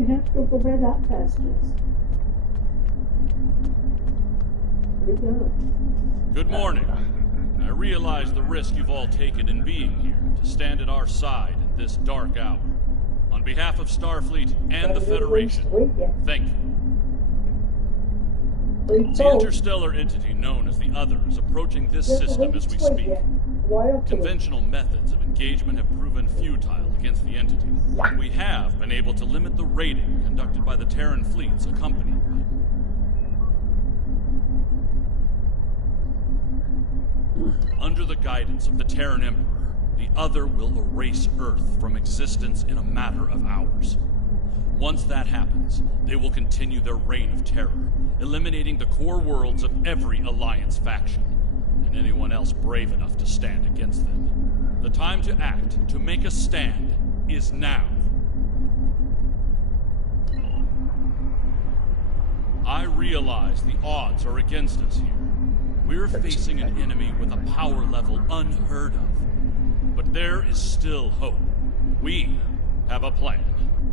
don't have to go where that fast is. Good morning. I realize the risk you've all taken in being here to stand at our side in this dark hour. On behalf of Starfleet and the Federation, thank you. The interstellar entity known as the Other is approaching this system as we speak. Conventional methods of engagement have proven futile against the entity. We have been able to limit the raiding conducted by the Terran fleets accompanying them. Under the guidance of the Terran Emperor, the Other will erase Earth from existence in a matter of hours. Once that happens, they will continue their reign of terror, eliminating the core worlds of every Alliance faction, and anyone else brave enough to stand against them. The time to act, to make a stand, is now. I realize the odds are against us here. We're facing an enemy with a power level unheard of. But there is still hope. We have a plan.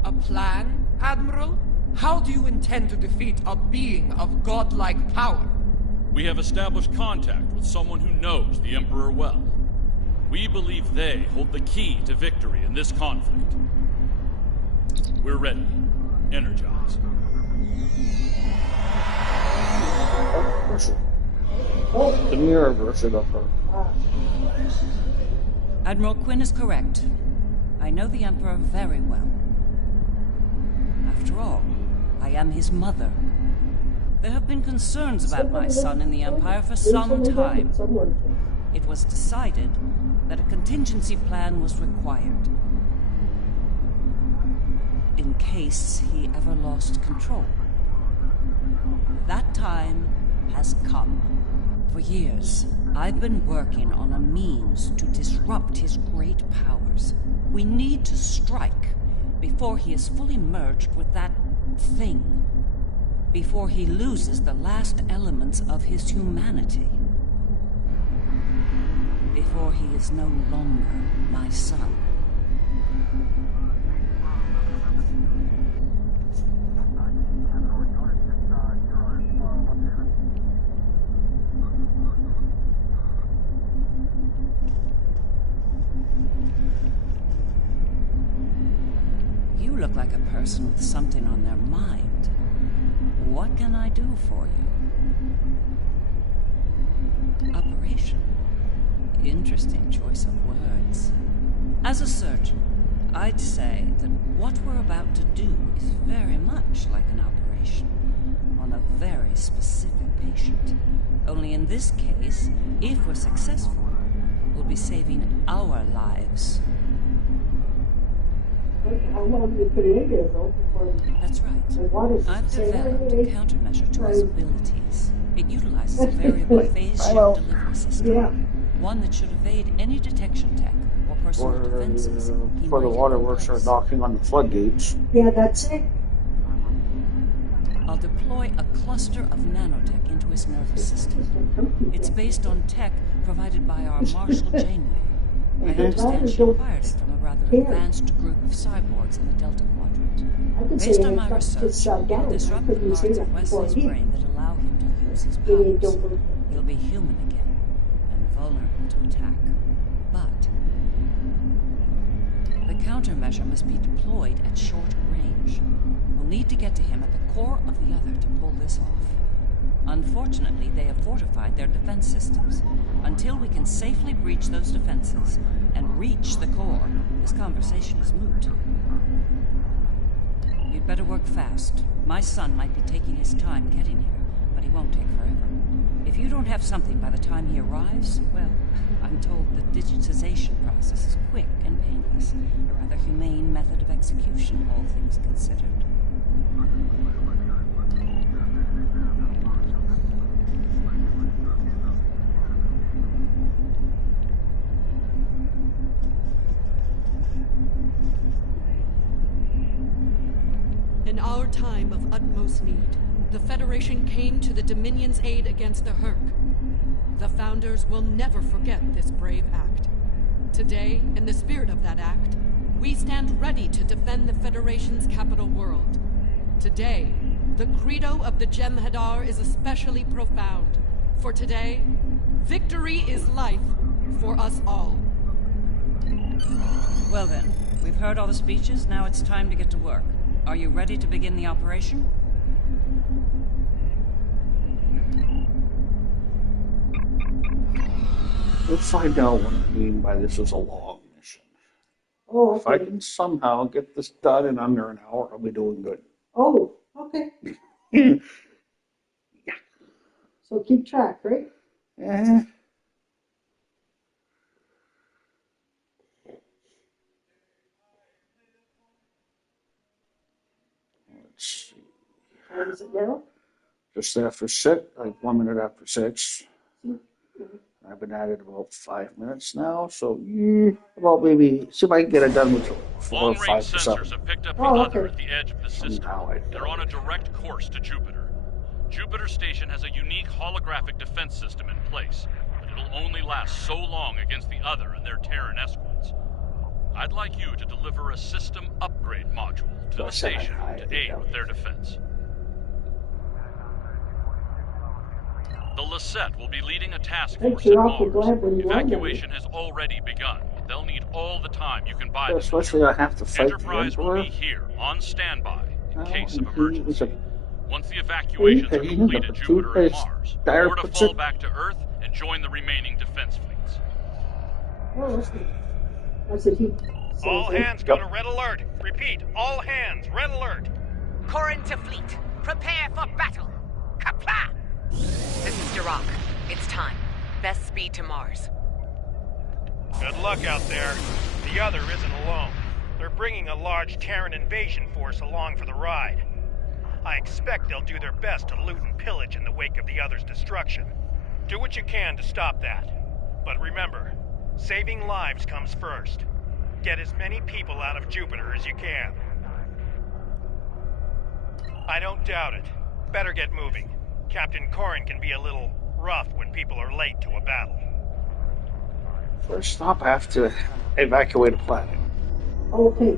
A plan, Admiral? How do you intend to defeat a being of godlike power? We have established contact with someone who knows the Emperor well. We believe they hold the key to victory in this conflict. We're ready. Energize. The mirror version of her. Admiral Quinn is correct. I know the Emperor very well. After all, I am his mother. There have been concerns about my son in the Empire for some time. It was decided that a contingency plan was required. In case he ever lost control. That time has come. For years, I've been working on a means to disrupt his great powers. We need to strike before he is fully merged with that thing. Before he loses the last elements of his humanity. Before he is no longer my son. You look like a person with something on their mind. What can I do for you? Operation. Interesting choice of words. As a surgeon, I'd say that what we're about to do is very much like an operation on a very specific patient. Only in this case, if we're successful, we'll be saving our lives. That's right. I've developed a countermeasure to his abilities. It utilizes a variable phase shift delivery system. One that should evade any detection tech or personal defenses. Before the waterworks start knocking on the floodgates. Yeah, that's it. I'll deploy a cluster of nanotech into his nervous system. It's based on tech provided by our Marshal Janeway. I understand she acquired it from a rather advanced group of cyborgs in the Delta Quadrant. Based on my research, I'll disrupt the parts of Wesley's brain that allow him to use his powers. He'll be human again, and vulnerable to attack. But the countermeasure must be deployed at short range. We'll need to get to him at the core of the Other to pull this off. Unfortunately, they have fortified their defense systems. Until we can safely breach those defenses and reach the core, this conversation is moot. You'd better work fast. My son might be taking his time getting here, but he won't take forever. If you don't have something by the time he arrives, well, I'm told the digitization process is quick and painless. A rather humane method of execution, all things considered. In our time of utmost need, the Federation came to the Dominion's aid against the Herc. The Founders will never forget this brave act. Today, in the spirit of that act, we stand ready to defend the Federation's capital world. Today, the credo of the Jem'Hadar is especially profound. For today, victory is life for us all. Well then, we've heard all the speeches, now it's time to get to work. Are you ready to begin the operation? We'll find out what I mean by this is a long mission. Oh, If I okay. can somehow get this done in under an hour, I'll be doing good. Oh, okay. So keep track, right? Eh. Let's see. What is it now? Just after 6, like 1 minute after 6. I've been at it about 5 minutes now, so about maybe see if I can get it done with 4 or 5 Long-range to 7. sensors have picked up the Oh, other okay. at the edge of the system. Somehow I They're on a direct course to Jupiter. Jupiter Station has a unique holographic defense system in place, but it'll only last so long against the other and their Terran escorts. I'd like you to deliver a system upgrade module to the station to aid with their defense. The Lisette will be leading a task Thanks, force you're at awful glad when Mars. you won, Evacuation has already begun. They'll need all the time you can buy them. Especially I have to fight the Enterprise will Emperor. be here, on standby, in case of and he was emergency. a Once the evacuations are pain, complete but at the Jupiter and toothpaste Mars, dire or to puts fall it- back to Earth and join the remaining defense fleets. Oh, that's it. He All says, hands go to red alert. Repeat, all hands, red alert. Corin to fleet. Prepare for battle. Kapla! This is Duroc. It's time. Best speed to Mars. Good luck out there. The other isn't alone. They're bringing a large Terran invasion force along for the ride. I expect they'll do their best to loot and pillage in the wake of the other's destruction. Do what you can to stop that. But remember, saving lives comes first. Get as many people out of Jupiter as you can. I don't doubt it. Better get moving. Captain Corin can be a little rough when people are late to a battle. First stop, I have to evacuate a planet. okay.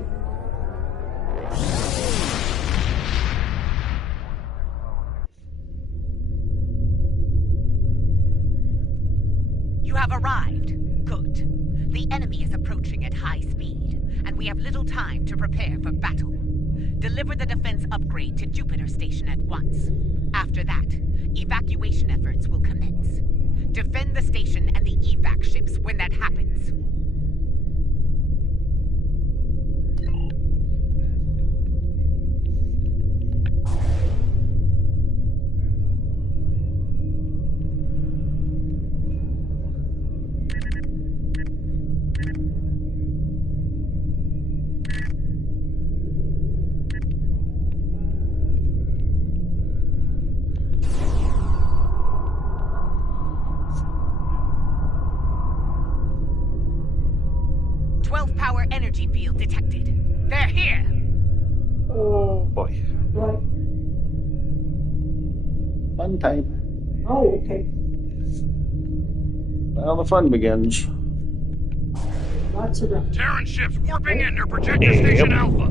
You have arrived. Good. The enemy is approaching at high speed, and we have little time to prepare for battle. Deliver the defense upgrade to Jupiter Station at once. After that, evacuation efforts will commence. Defend the station and the evac ships when that happens. Power energy field detected. They're here! Oh boy. Right. Fun time. Oh, okay. Well, the fun begins. Lots of room. Terran ships warping in near Projector Station Alpha.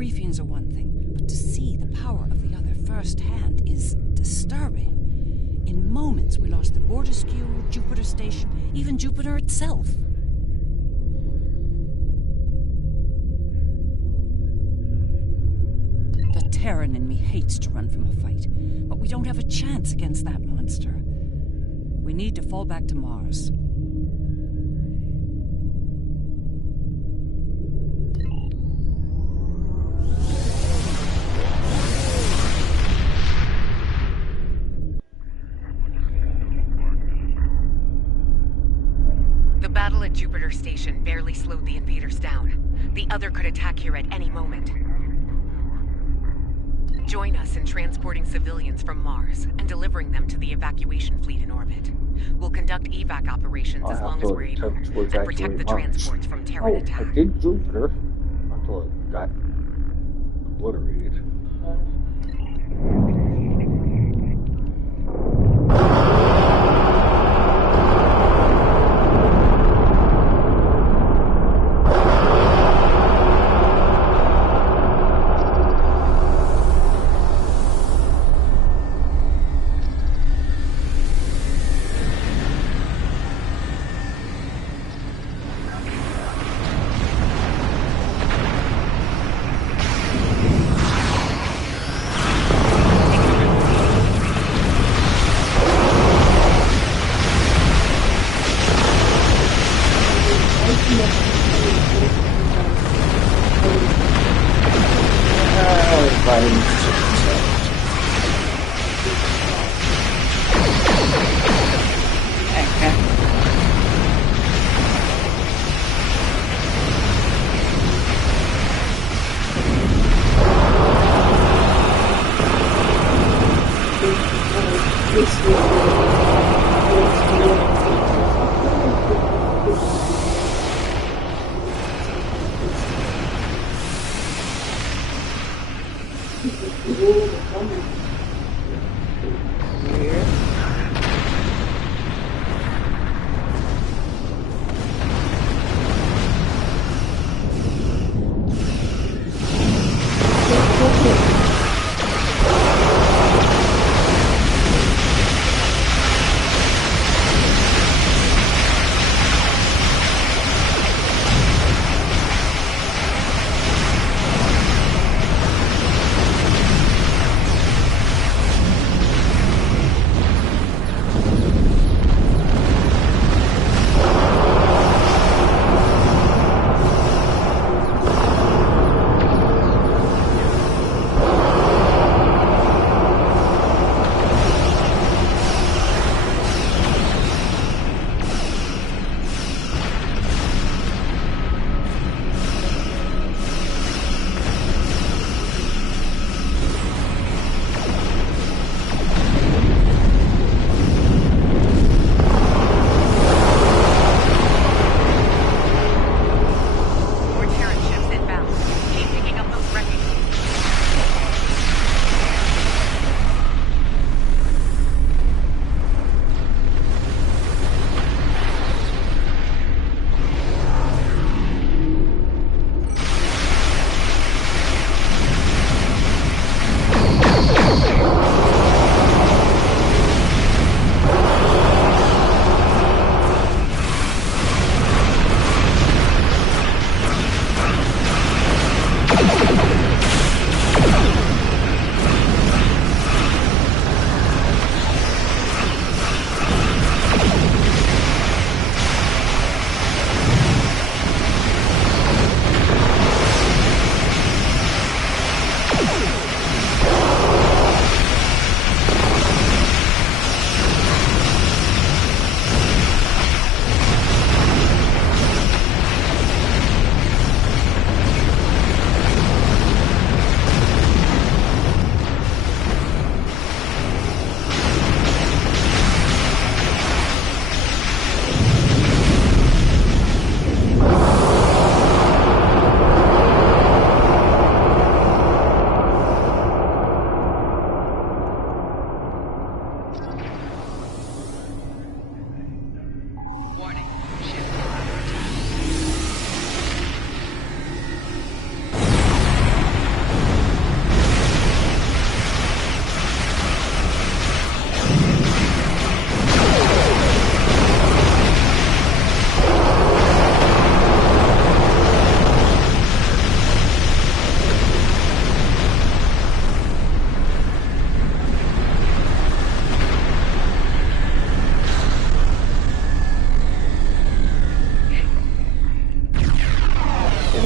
briefings are one thing, but to see the power of the other firsthand is disturbing. In moments, we lost the Borderskew, Jupiter Station, even Jupiter itself. The Terran in me hates to run from a fight, but we don't have a chance against that monster. We need to fall back to Mars. The battle at Jupiter Station barely slowed the invaders down. The other could attack here at any moment. Join us in transporting civilians from Mars and delivering them to the evacuation fleet in orbit. We'll conduct evac operations as long as we're able, and protect the transports from Terran attack. I did Jupiter until it got obliterated.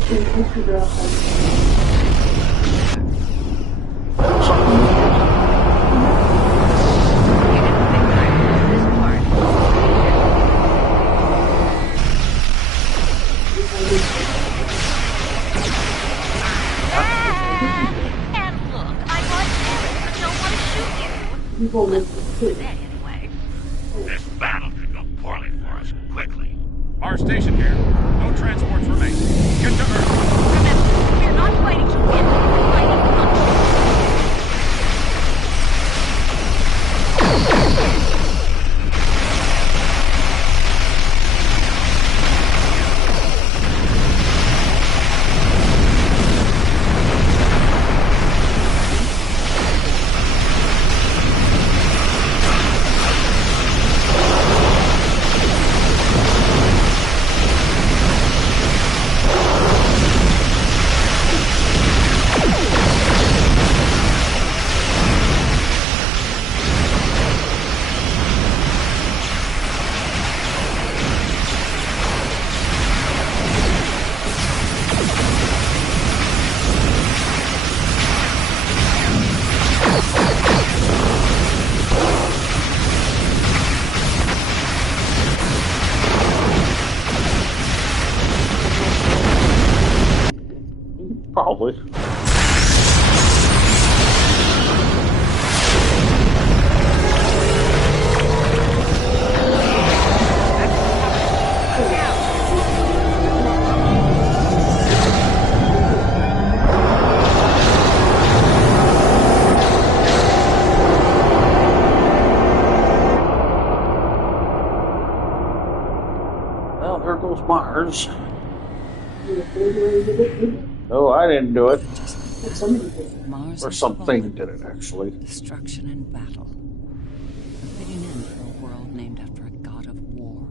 can figure out how And look, I'm on terror. Don't want to shoot you. you go with Today, anyway. This battle could go poorly for us quickly. Our station here. No transports remain. Get to Earth. Remember, we're not fighting to win. We're fighting to punch. Probably. Well, there goes Mars. No, I didn't do it. Mars Or is something fallen. did it, actually. Destruction and battle. A fitting end for a world named after a god of war.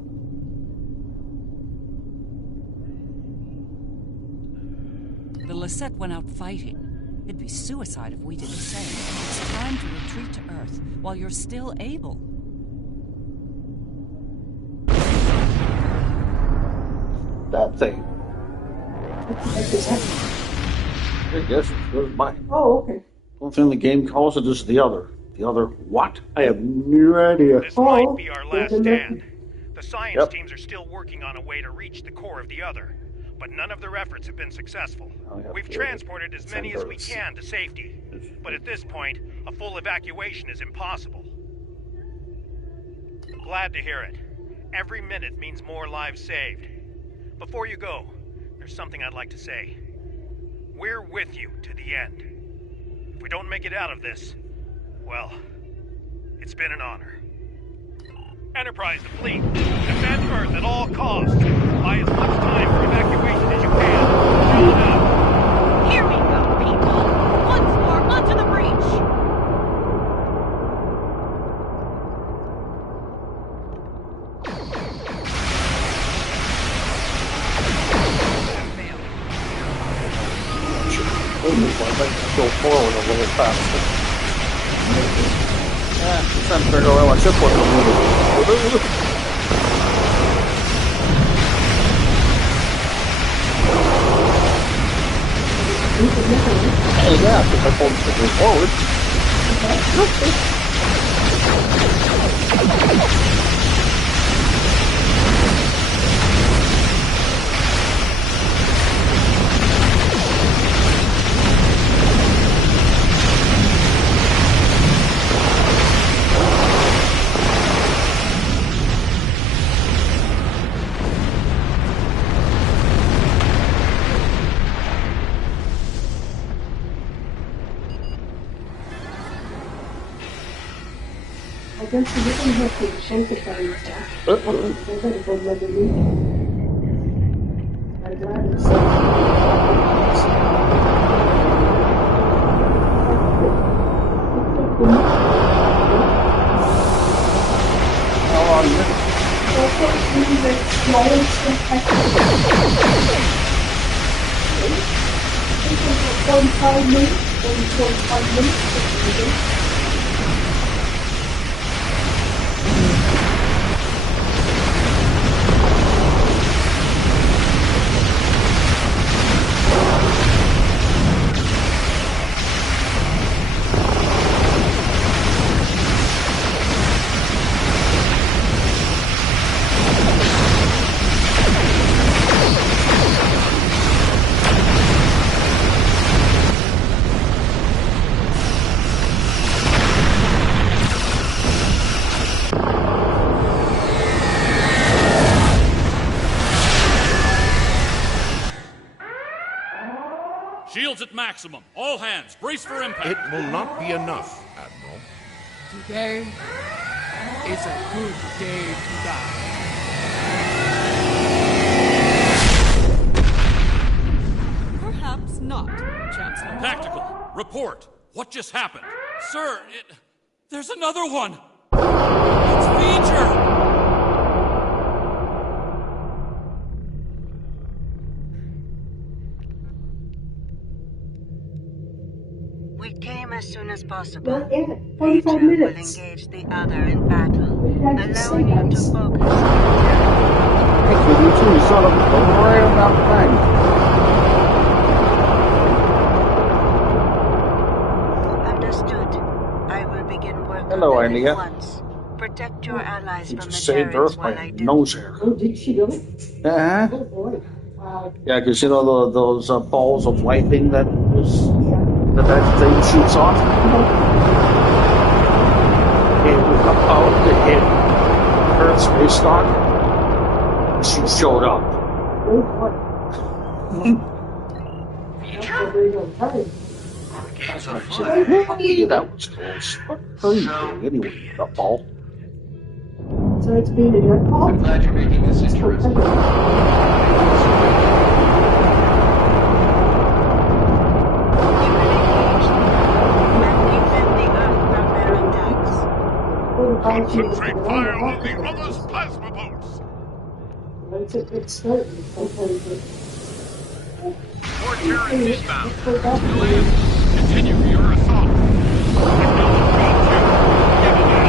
The Lisette went out fighting. It'd be suicide if we did the same. It's time to retreat to Earth while you're still able. That thing. I guess it was mine. Oh, okay. One thing the game calls it is the other. The other what? I have no idea. This might be our last stand. The science Yep. teams are still working on a way to reach the core of the other, but none of their efforts have been successful. Oh, yeah, We've yeah. transported as many as we Senders. can to safety, but at this point, a full evacuation is impossible. Glad to hear it. Every minute means more lives saved. Before you go, there's something I'd like to say. We're with you to the end. If we don't make it out of this, well, it's been an honor. Enterprise to fleet. Defend Earth at all costs. Buy as much time for evacuation as you can. Chill it out. Here we go, people. Once more, onto the breach. I'd like to go forward a little faster. I'm trying to figure out why my ship wasn't moving. Oh yeah, because I pulled the thing forward. I guess you're going to have to focus on yourself. They're going to go let it leave. I'm glad it's How long is it? 45 minutes, 45 minutes. Shields at maximum. All hands, brace for impact. It will not be enough, Admiral. Today is a good day to die. Perhaps not, Chancellor. Tactical, report. What just happened? Sir, there's another one. It's V'ger. We came as soon as possible. Not yet. V'ger 45 will minutes. engage the other in battle, That's allowing you to seconds. focus. Hey, kid, you two son of a right about thing. Understood. I will begin work Hello, on it India. at once. Protect your allies You from the just saved Terrans Earth while by I a do. nose hair. Oh, did she really? Uh-huh. Oh boy. Wow. Yeah, because you know those balls of lightning that Yeah. that thing shoots off. It was about to hit Earth's space dock. She showed up. Oh boy. That's a very long time. That's what I said. Hey, that was close. What are you doing anyway? The ball. So it's being a good call. I'm glad you're making this interesting. Concentrate fire on the other's plasma bolts. Once it gets started, sometimes it... More Terrans inbound. Go back. Continue your assault. Get it out.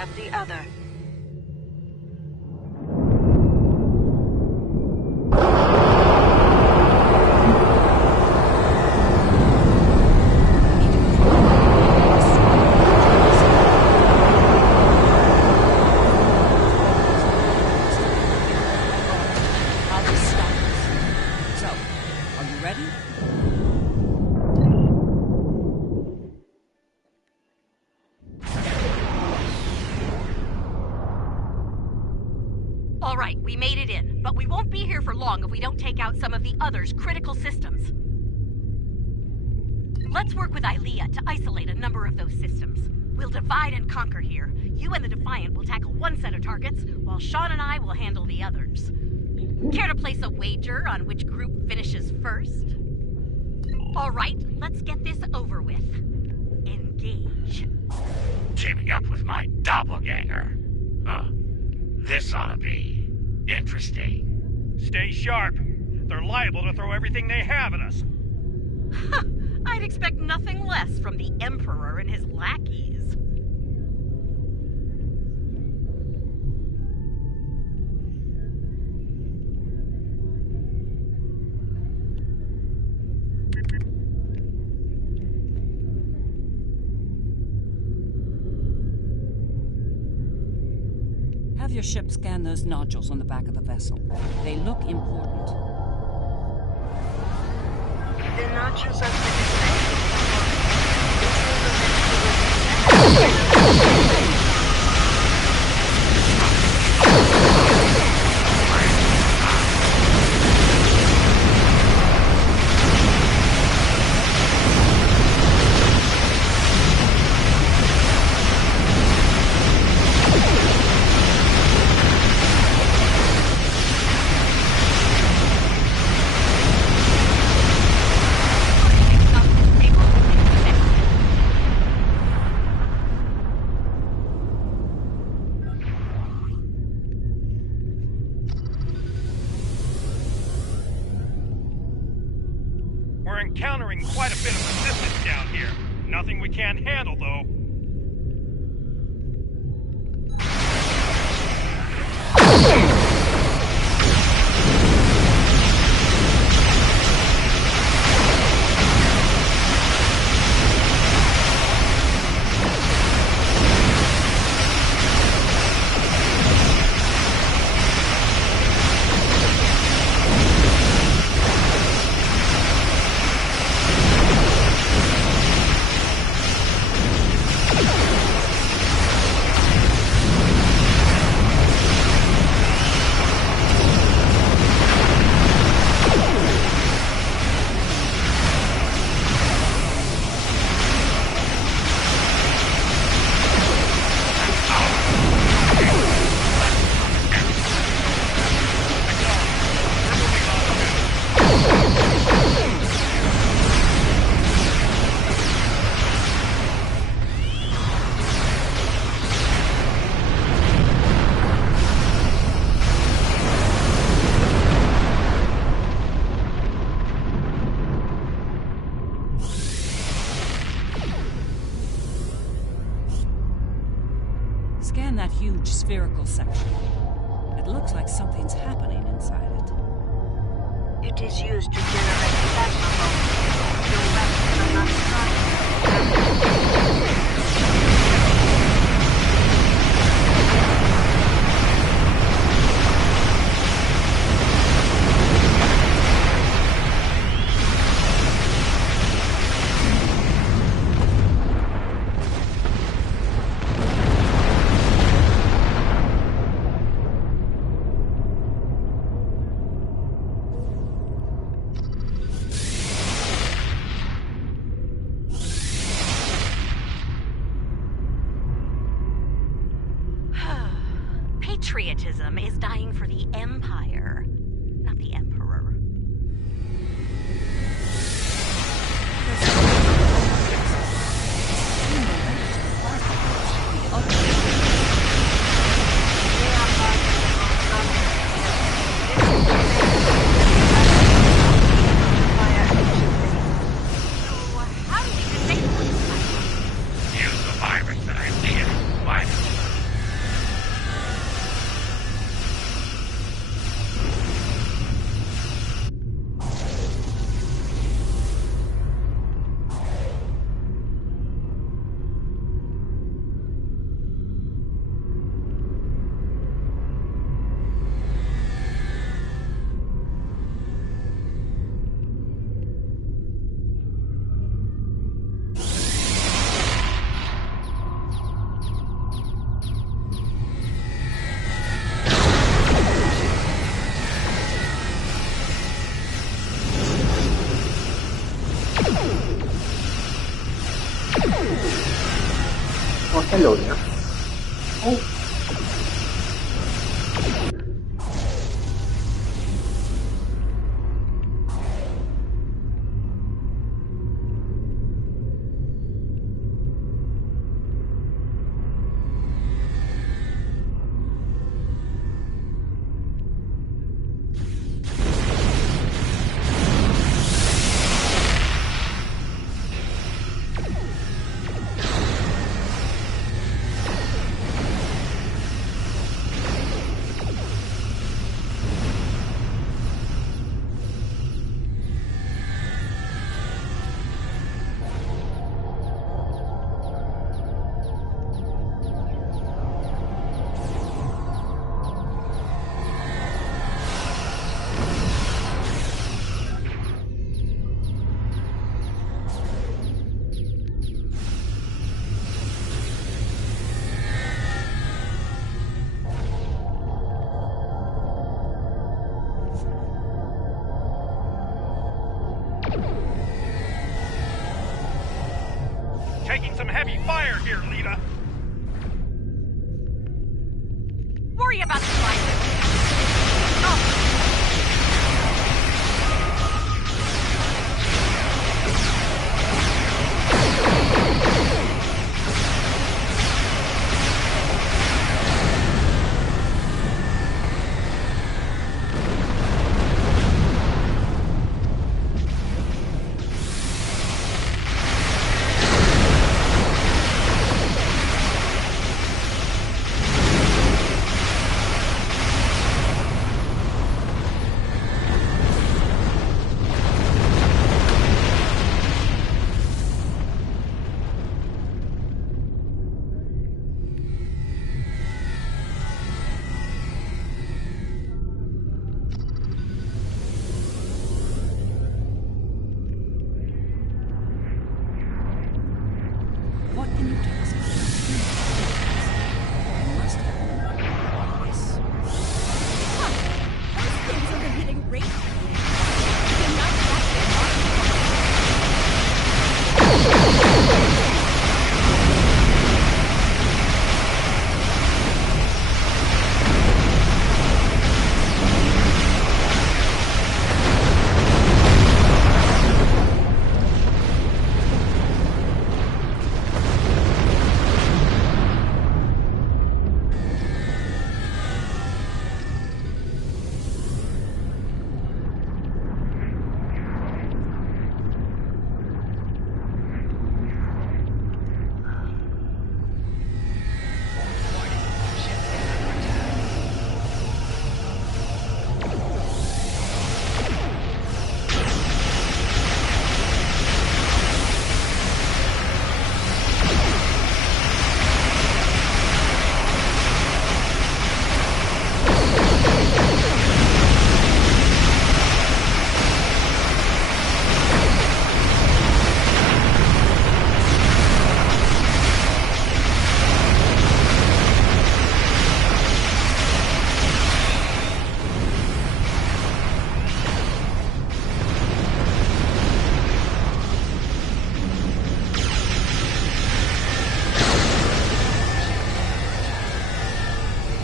Of the other. How to stop us. So, are you ready? All right, we made it in, but we won't be here for long if we don't take out some of the other's critical systems. Let's work with Ilea to isolate a number of those systems. We'll divide and conquer here. You and the Defiant will tackle one set of targets, while Sean and I will handle the others. Care to place a wager on which group finishes first? All right, let's get this over with. Engage. Teaming up with my doppelganger. Huh. This ought to be interesting. Stay sharp. They're liable to throw everything they have at us. I'd expect nothing less from the Emperor and his lackeys. Have your ship scan those nodules on the back of the vessel. They look important. The nodules of the defense. We're encountering quite a bit of resistance down here. Nothing we can't handle, though. Scan that huge spherical section. It looks like something's happening inside it. It is used to generate plasma bolts. Your weapons are not strong enough. Patriotism is dying for the Empire, not the Emperor. How do we disable this? Use the virus that I've needed. Oh, hello there. Oh. Taking some heavy fire here, Lita. Worry about the virus. Oh.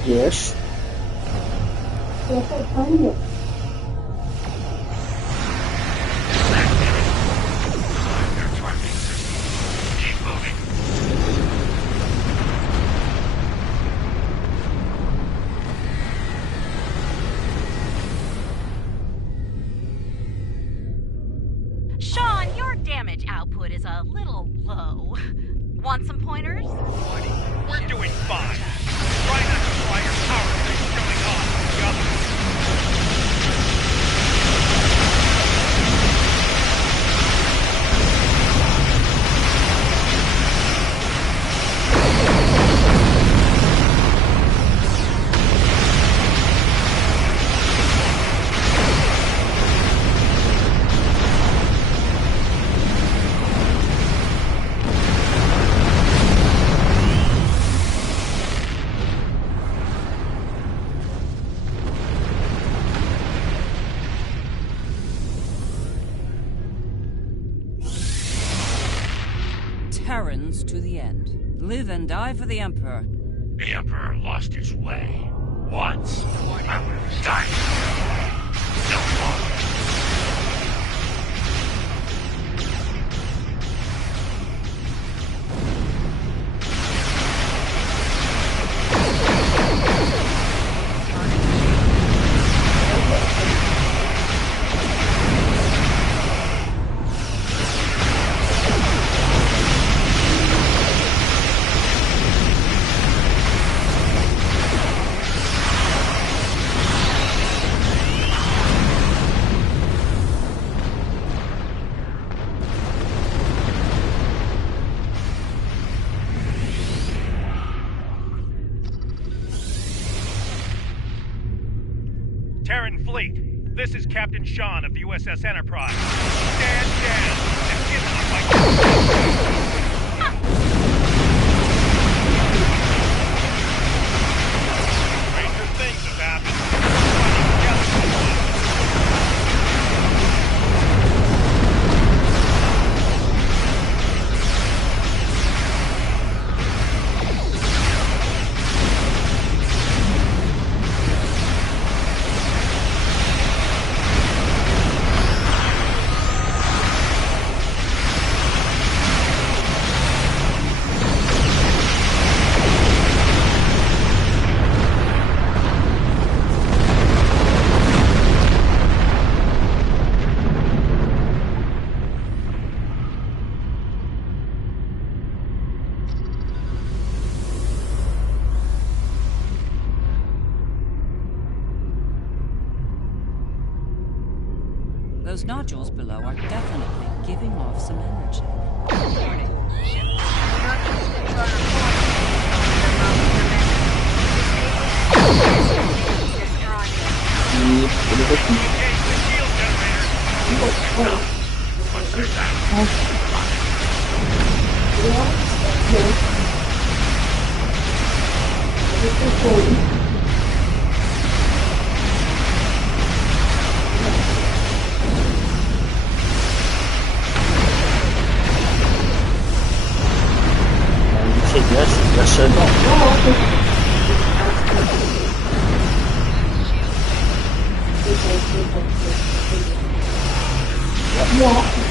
Yes. So I can't find it. Keep moving. Sean, your damage output is a little low. Want some pointers? We're doing fine. Try not to fly your power thing showing off to the others. Terrans to the end. Live and die for the Emperor. The Emperor lost his way. Once. I would have died. No more. Terran Fleet, this is Captain Sean of the USS Enterprise. Stand down and give me my... Stranger things have happened. Those nodules below are definitely giving off some energy. Warning. Ship. Nodules control report. Yes, sir.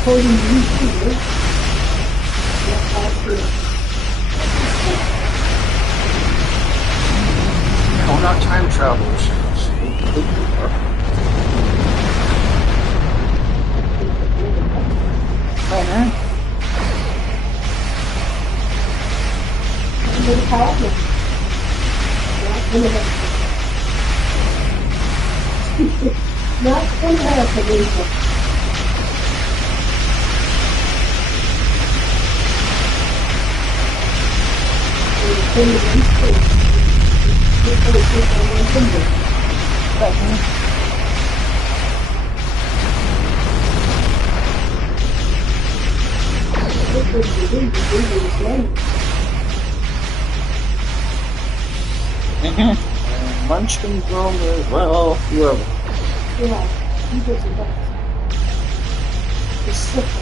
According to you, No, not time travels. Oh, man. Not from America, Lisa. Munchkin's wrong as well, whoever. Yeah, he does it best. It's simple.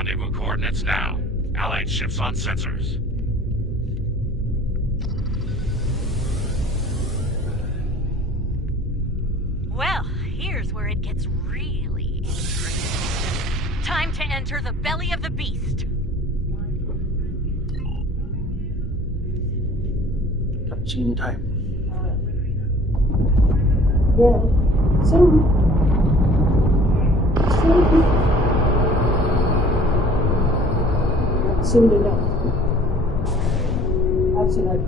Rendezvous coordinates now. Allied ships on sensors. Well, here's where it gets really interesting. Time to enter the belly of the beast. Cutscene time. Yeah. Soon. Soon enough. Absolutely.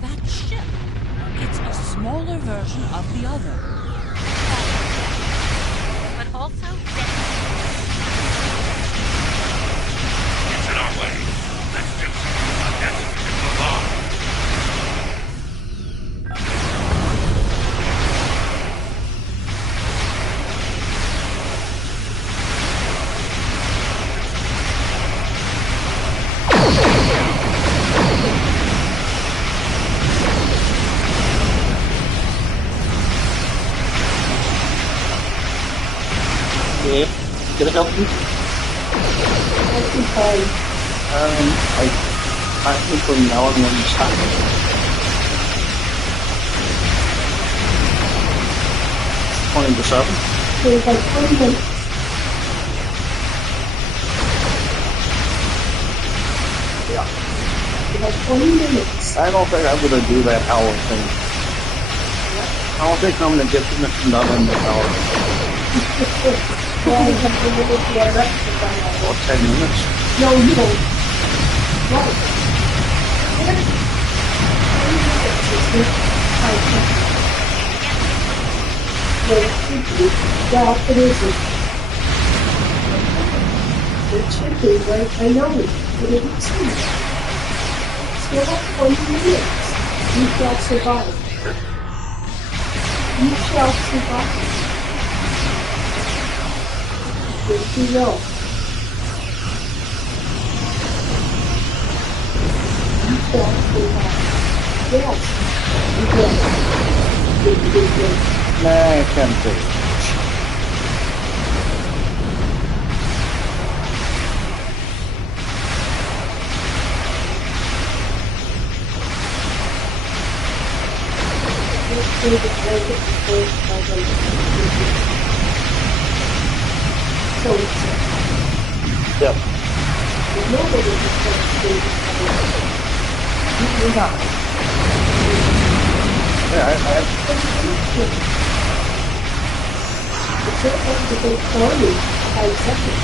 That ship. It's a smaller version of the other. But also deadly. It's in our way. Let's do something about that so we can move on. Yeah. Can I help you? I think from now on when you stop. 20 to 7. There's like 20 minutes. Yeah. There's like 20 minutes. I don't think I'm gonna do that hour thing. I don't think I'm gonna get nothing done in this hour. Well, you have to look at the other exercise. Or 10 minutes. No, you don't. Right. Well, it isn't. It should be, right? I know it, but it isn't. Still have 20 minutes. You shall survive. You shall survive. Yes, you will. You shall survive. Yes, you will. Nah, I can't do it. Yep. Yeah, I It's not like to go for you 5 seconds.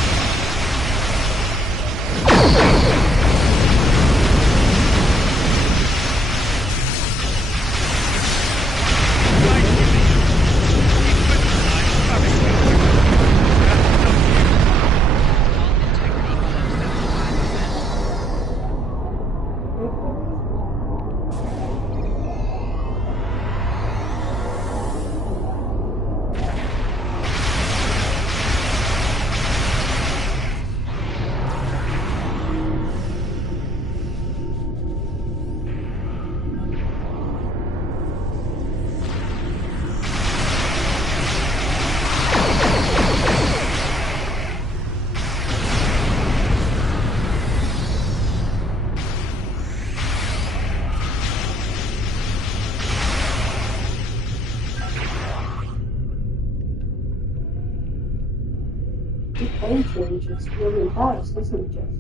Time change is really fast, isn't it, Jeff?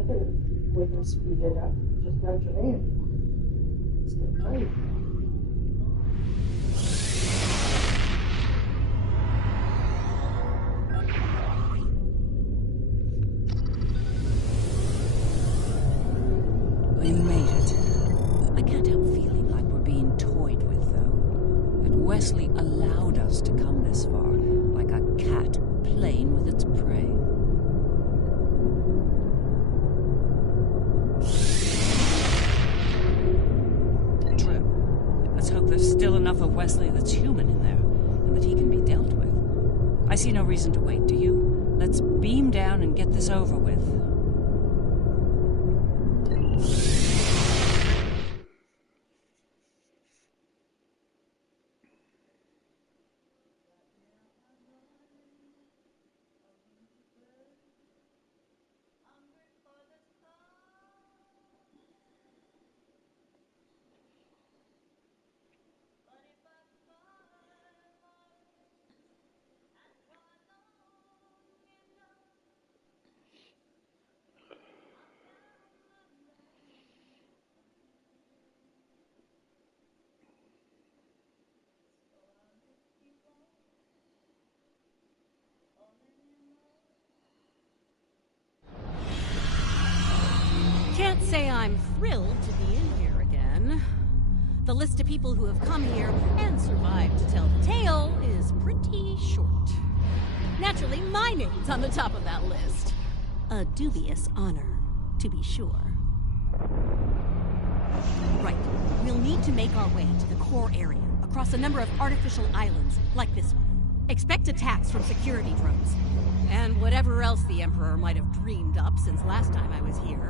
Other way to speed it up, just nudge your hand. It's the time. Wesley allowed us to come this far, like a cat playing with its prey. True. Let's hope there's still enough of Wesley that's human in there, and that he can be dealt with. I see no reason to wait, do you? Let's beam down and get this over with. Can't say I'm thrilled to be in here again. The list of people who have come here and survived to tell the tale is pretty short. Naturally, my name's on the top of that list. A dubious honor, to be sure. Right. We'll need to make our way to the core area, across a number of artificial islands, like this one. Expect attacks from security drones. And whatever else the Emperor might have dreamed up since last time I was here.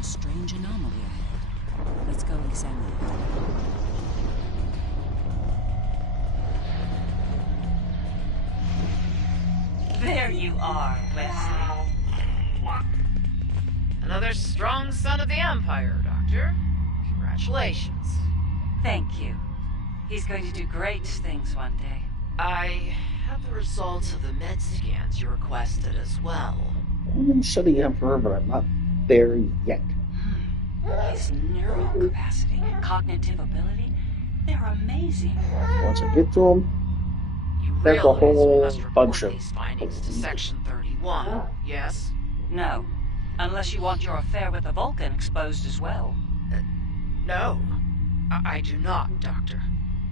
Strange anomaly ahead. Let's go examine it. There you are, Wesley. Another strong son of the Empire, Doctor. Congratulations. Thank you. He's going to do great things one day. I have the results of the med scans you requested as well. I'm studying Emperor, but I'm not there yet. His neural capacity and cognitive ability, they're amazing. Once I get to him, there's a whole bunch of these findings to Section 31, yes? No. Unless you want your affair with the Vulcan exposed as well. No. I do not, Doctor.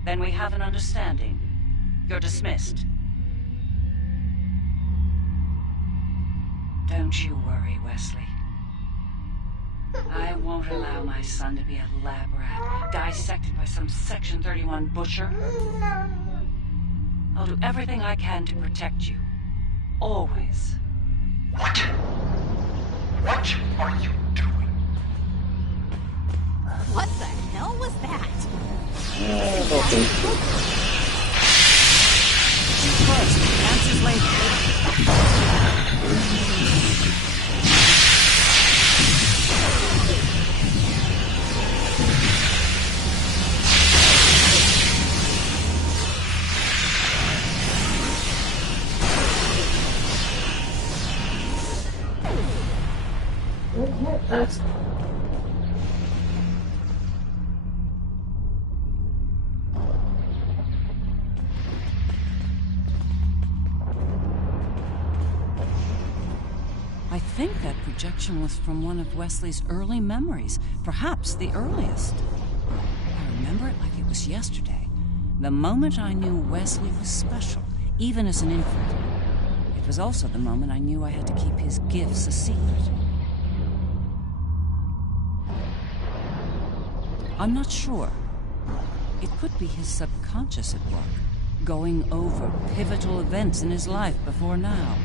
Then we have an understanding. You're dismissed. Don't you worry, Wesley. I won't allow my son to be a lab rat, dissected by some Section 31 butcher. I'll do everything I can to protect you. Always. What? What are you doing? What the hell was that? First, answers later. I think that projection was from one of Wesley's early memories, perhaps the earliest. I remember it like it was yesterday, the moment I knew Wesley was special, even as an infant. It was also the moment I knew I had to keep his gifts a secret. I'm not sure. It could be his subconscious at work, going over pivotal events in his life before now.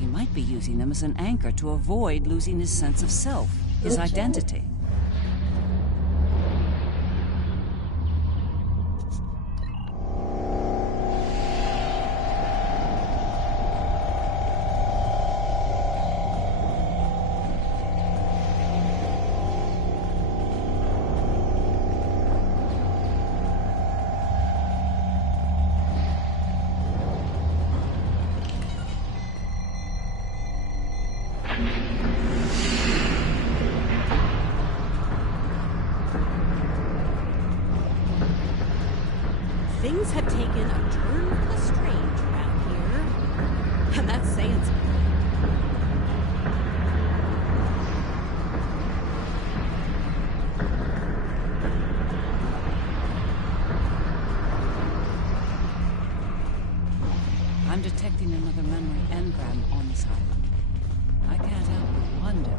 He might be using them as an anchor to avoid losing his sense of self, his identity. Things have taken a turn for the strange around here. And that's saying something. I'm detecting another memory engram on this island. I can't help but wonder.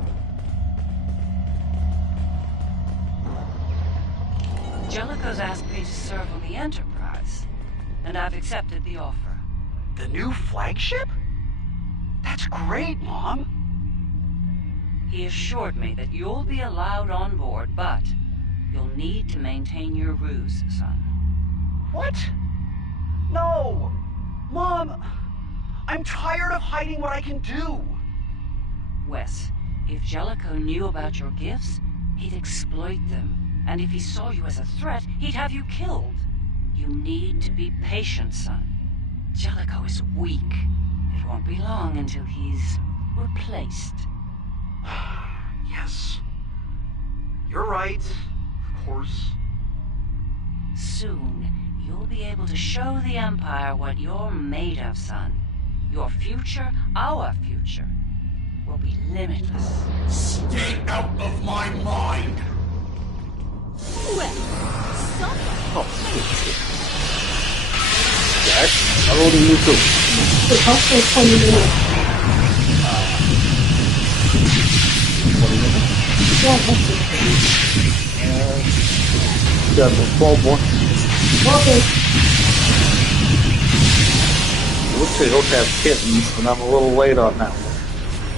Jellicoe's asked me to serve on the Enterprise, and I've accepted the offer. The new flagship? That's great, Mom. He assured me that you'll be allowed on board, but you'll need to maintain your ruse, son. What? No! Mom, I'm tired of hiding what I can do. Wes, if Jellicoe knew about your gifts, he'd exploit them. And if he saw you as a threat, he'd have you killed. You need to be patient, son. Jellicoe is weak. It won't be long until he's replaced. Yes. You're right, of course. Soon, you'll be able to show the Empire what you're made of, son. Your future, our future, will be limitless. Stay out of my mind! Well, Oh, shit. Yes, I already knew too. It's also 20 minutes. 20 minutes? Yeah, that's it. Got about 12 more. Okay. It looks like those have kittens, and I'm a little late on that one.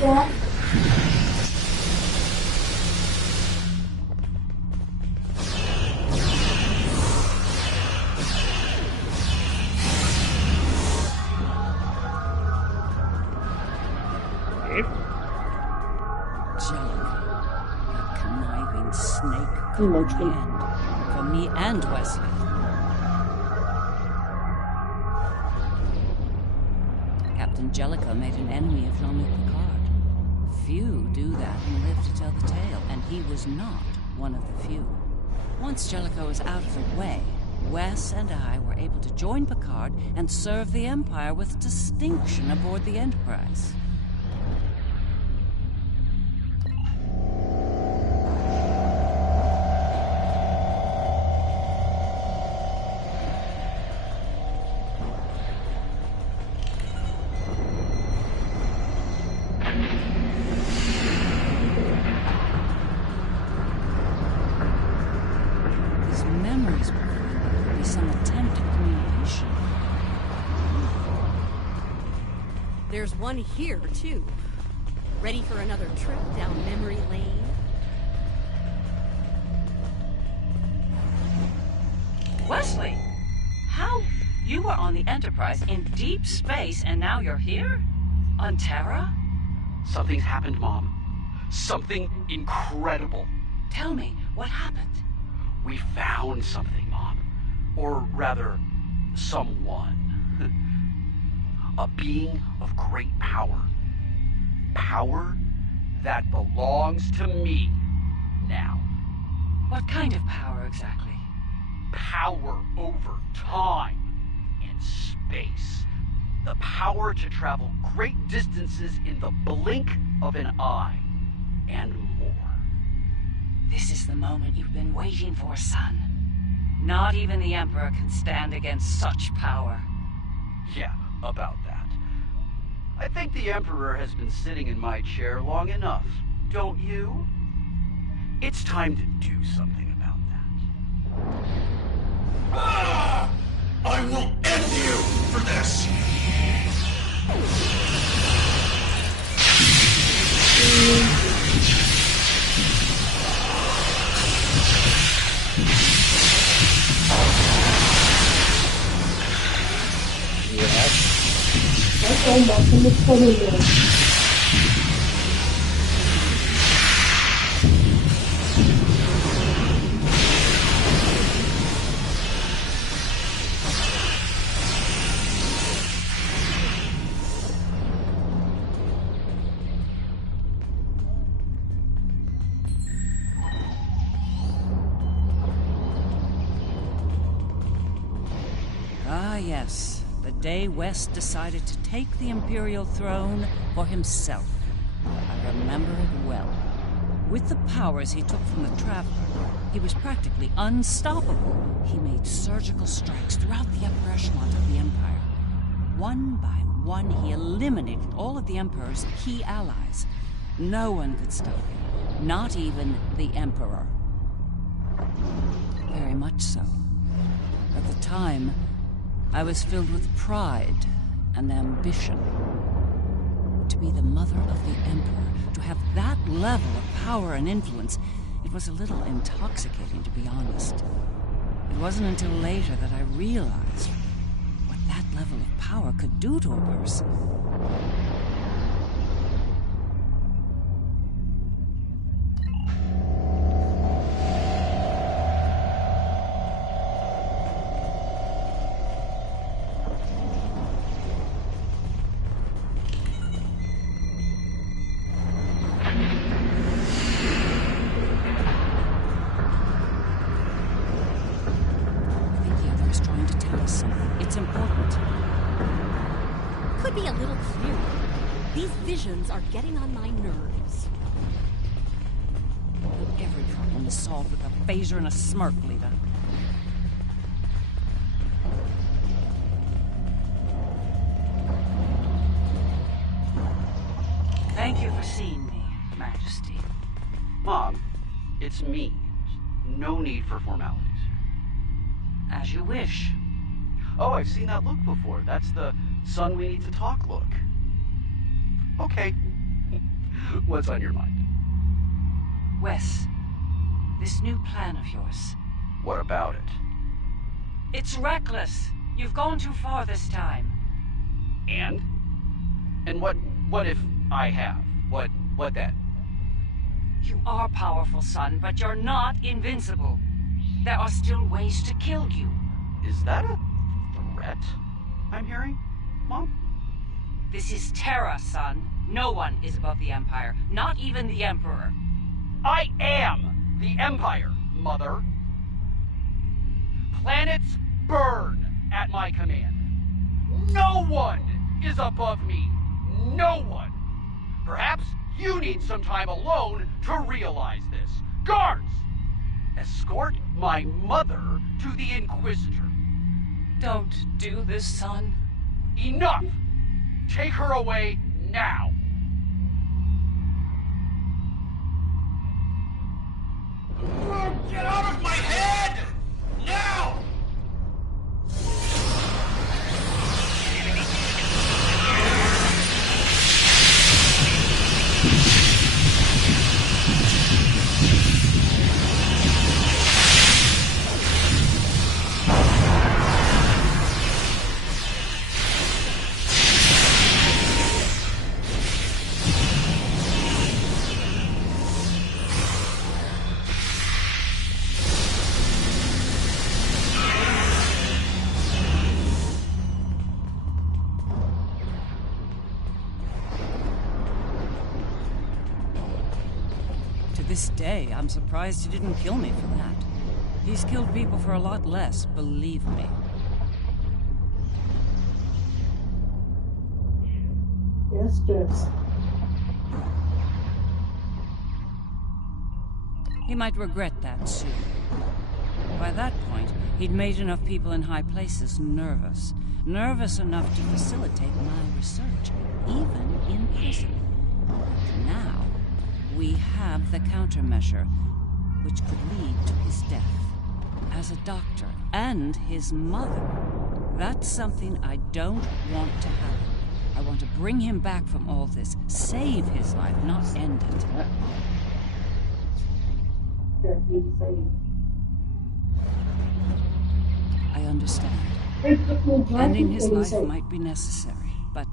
Yeah. For me and Wesley. Captain Jellicoe made an enemy of Jean-Luc Picard. Few do that and live to tell the tale, and he was not one of the few. Once Jellicoe was out of the way, Wes and I were able to join Picard and serve the Empire with distinction aboard the Enterprise. There's one here, too. Ready for another trip down memory lane? Wesley! How? You were on the Enterprise in deep space and now you're here? On Terra? Something's happened, Mom. Something incredible. Tell me, what happened? We found something, Mom. Or rather, someone. A being of great power. Power that belongs to me now. What kind of power exactly? Power over time and space. The power to travel great distances in the blink of an eye. And more. This is the moment you've been waiting for, son. Not even the Emperor can stand against such power. Yeah, about that. I think the Emperor has been sitting in my chair long enough, don't you? It's time to do something about that. Ah! I will end you for this! Okay, that's in the 20 minutes. Ah, yes. The day West decided to take the Imperial throne for himself. I remember it well. With the powers he took from the Traveler, he was practically unstoppable. He made surgical strikes throughout the upper echelons of the Empire. One by one, he eliminated all of the Emperor's key allies. No one could stop him, not even the Emperor. Very much so. At the time, I was filled with pride and ambition. To be the mother of the Emperor, to have that level of power and influence, it was a little intoxicating, to be honest. It wasn't until later that I realized what that level of power could do to a person. Are getting on my nerves. Every problem is solved with a phaser and a smirk, Lita. Thank you for seeing me, Majesty. Mom, it's me. No need for formalities. As you wish. Oh, I've seen that look before. That's the son we need to talk look. Okay. What's on your mind? Wes, this new plan of yours. What about it? It's reckless. You've gone too far this time. And? And what if I have? What then? You are powerful, son, but you're not invincible. There are still ways to kill you. Is that a threat I'm hearing, Mom? This is Terra, son. No one is above the Empire, not even the Emperor. I am the Empire, Mother. Planets burn at my command. No one is above me. No one. Perhaps you need some time alone to realize this. Guards! Escort my mother to the Inquisitor. Don't do this, son. Enough! Take her away now! Get out of my head! Now! This day, I'm surprised he didn't kill me for that. He's killed people for a lot less, believe me. Yes, Jess. He might regret that soon. By that point, he'd made enough people in high places nervous. Nervous enough to facilitate my research, even in prison. Now, we have the countermeasure, which could lead to his death. As a doctor, and his mother. That's something I don't want to happen. I want to bring him back from all this, save his life, not end it. I understand. Ending his life might be necessary, but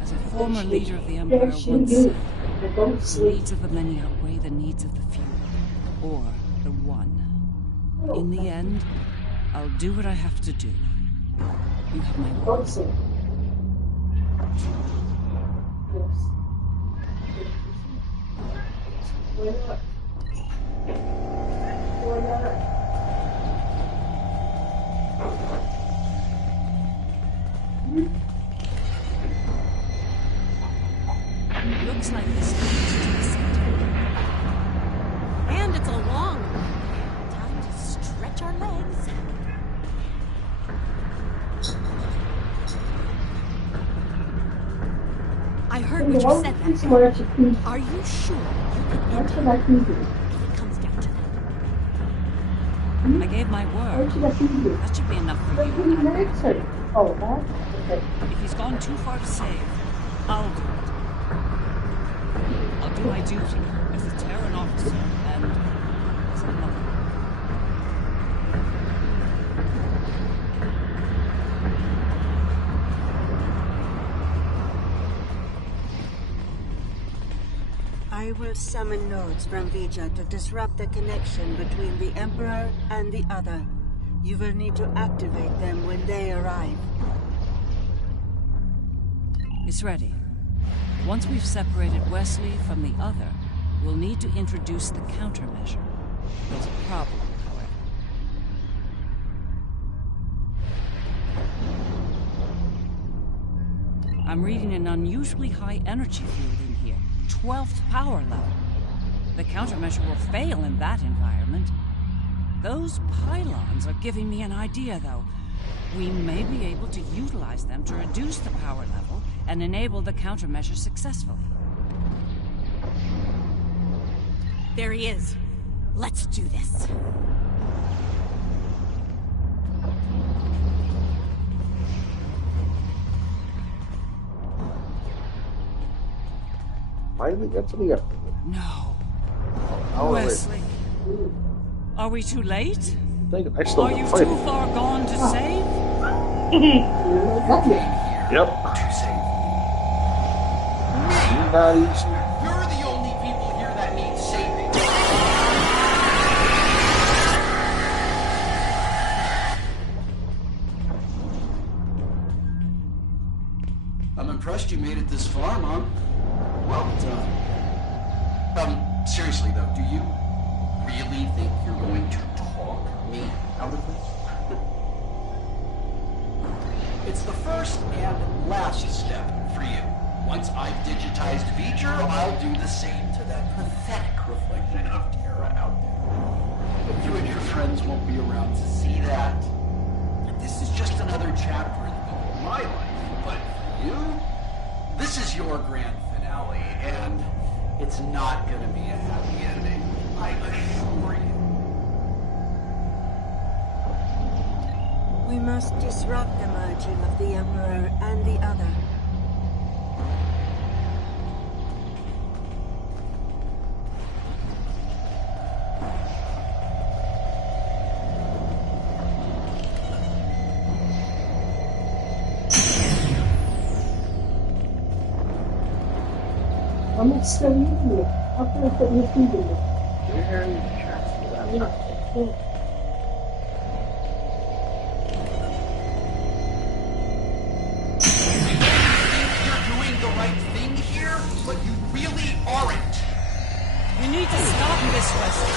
as a former leader of the Empire once said, the needs of the many outweigh the needs of the few, or the one. In the end, I'll do what I have to do. You have my word. I heard what you said that. Are you sure you can enter? If it comes down to that. I gave my word. That should be enough for you. Oh, that? Okay. If he's gone too far to save, I'll do it. I'll do my duty as a Terran officer and as a mother. I will summon nodes from Vija to disrupt the connection between the Emperor and the Other. You will need to activate them when they arrive. It's ready. Once we've separated Wesley from the Other, we'll need to introduce the countermeasure. There's a problem, however. I'm reading an unusually high energy field in here. 12th power level. The countermeasure will fail in that environment. Those pylons are giving me an idea, though. We may be able to utilize them to reduce the power level and enable the countermeasure successfully. There he is. Let's do this. Why did we get to the Emperor? No. Oh, Wesley. Are we too late? I still Are you fight. too far gone to save? Yep. To save. Not easy. You're the only people here that need saving. I'm impressed you made it this far, Mom. Well done. Seriously though, do you really think you're going to talk me out of this? It's the first and last step for you. Once I've digitized V'ger, I'll do the same to that pathetic reflection of Terra out there. But you and your friends won't be around to see that. This is just another chapter in the book of my life. But for you, this is your grand finale, and it's not going to be a happy ending, I assure you. We must disrupt the merging of the Emperor and the Other. I'm not still eating it. How can I put your food in it? Very careful. You're doing the right thing here, but you really aren't. You need to stop this, Wesley,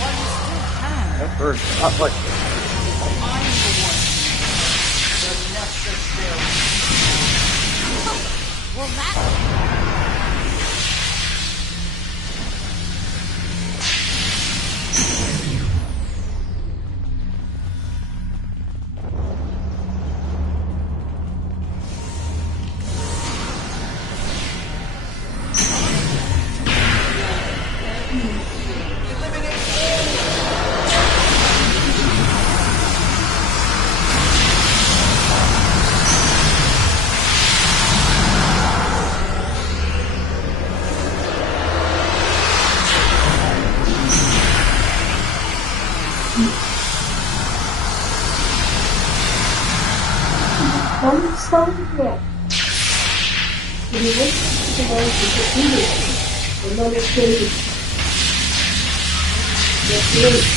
while you still can. Emperor's not like I'm the one the necessary. Well, that... Don't start yet. If you wait for the guys to get into it, and then it's going to get late.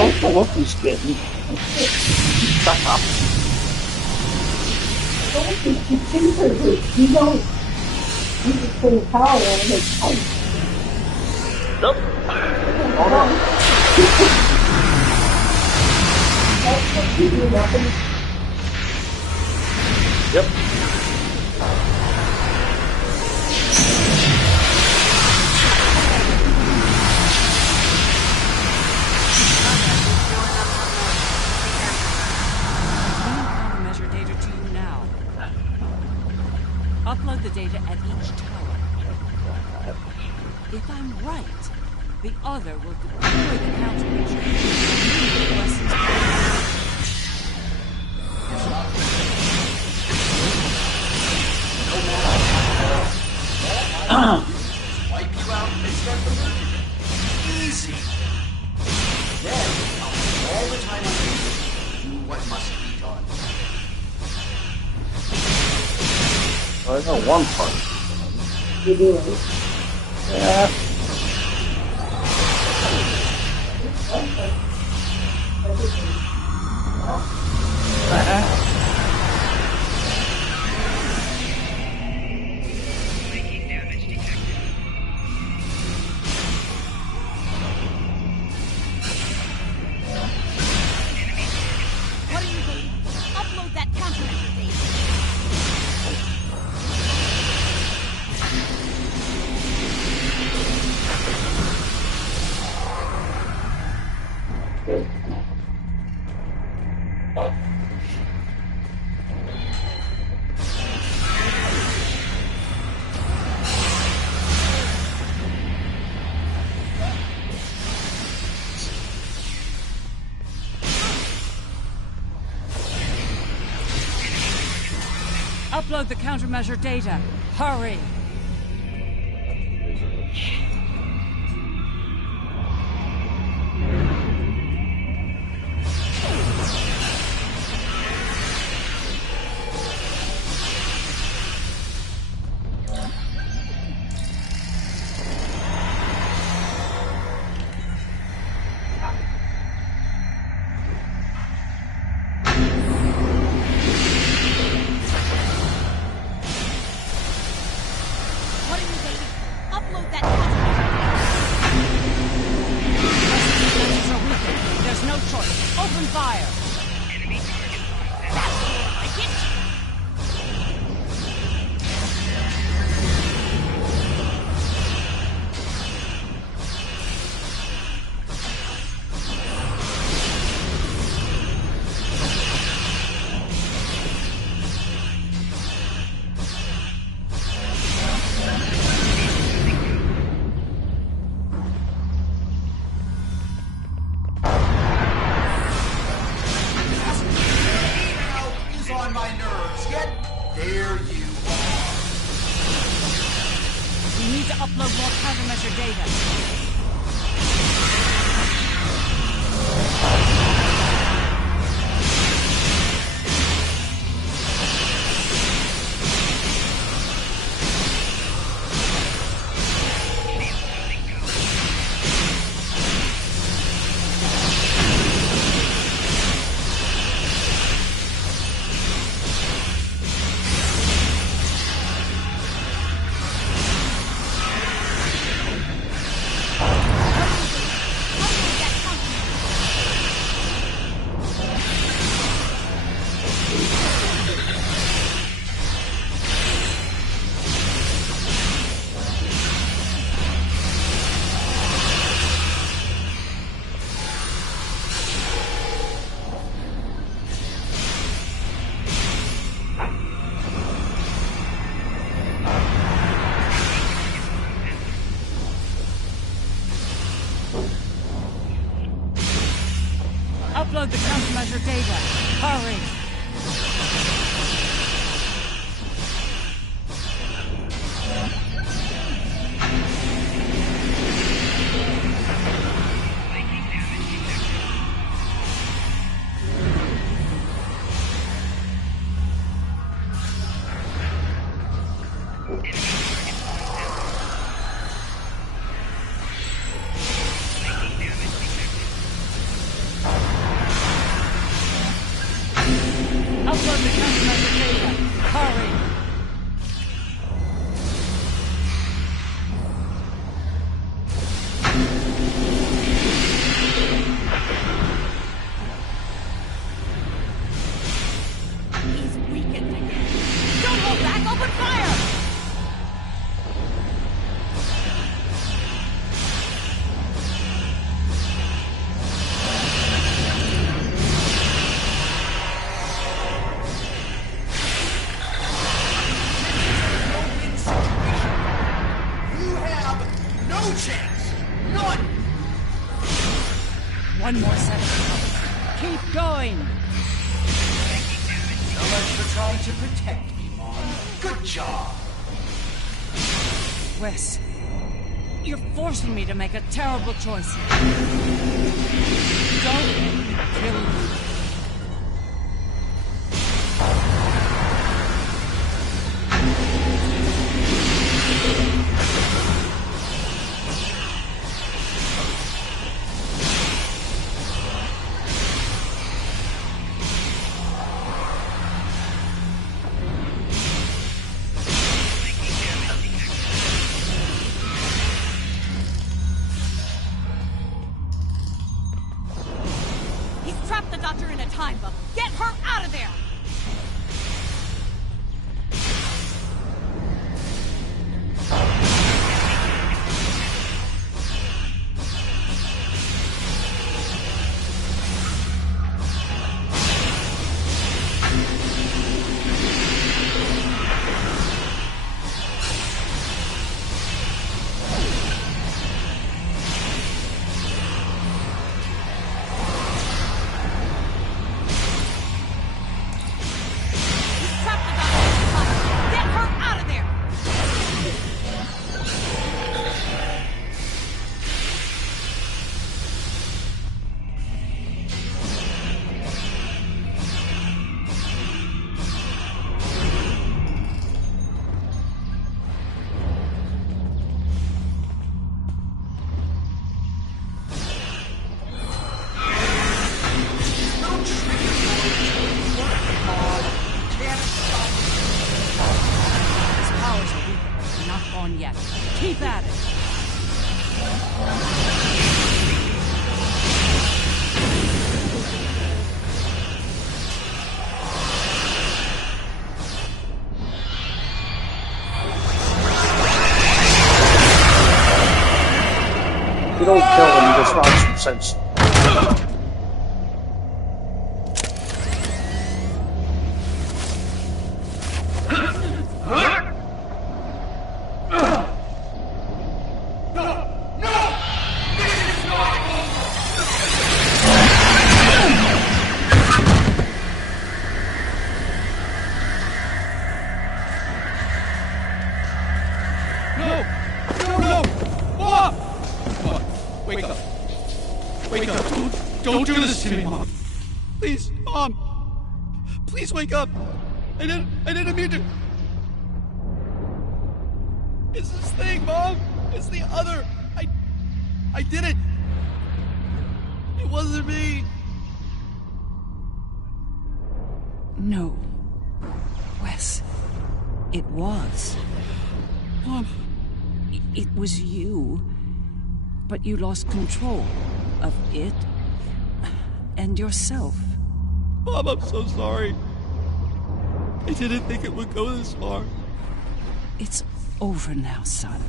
Oh, what he's getting. Shut up. You don't. You just put a towel on and it's tight. Nope. Hold on. That's what you do, nothing. Yep. Countermeasure data to you now. Upload the data at each tower. If I'm right, the other will deploy the countermeasure. Wipe you out and start the movie. Easy. Then I'll have all the time I need to do what must be done. I know one part. You do it. Yeah. What are you doing? Upload that countermeasure data. Upload the countermeasure data. Hurry! What are you waiting for? Upload that countermeasure Defenses are weakened. There's no choice. Open fire! data. That's more like it. Is on my nerves, yet there you are. We need to upload more countermeasure data. Upload the countermeasure data. Hurry! One more second. Keep going! So much for trying to protect me, Mom. Good job! Wes, you're forcing me to make a terrible choice here. Don't let me kill you. Keep at it! You don't kill him, you just knock some sense. Don't do this to me, Mom. Please, Mom. Please wake up. I didn't mean to. It's this thing, Mom. It's the other. I did it. It wasn't me. No. Wes. It was. Mom. It was you. But you lost control of it and yourself. Mom, I'm so sorry. I didn't think it would go this far. It's over now, son.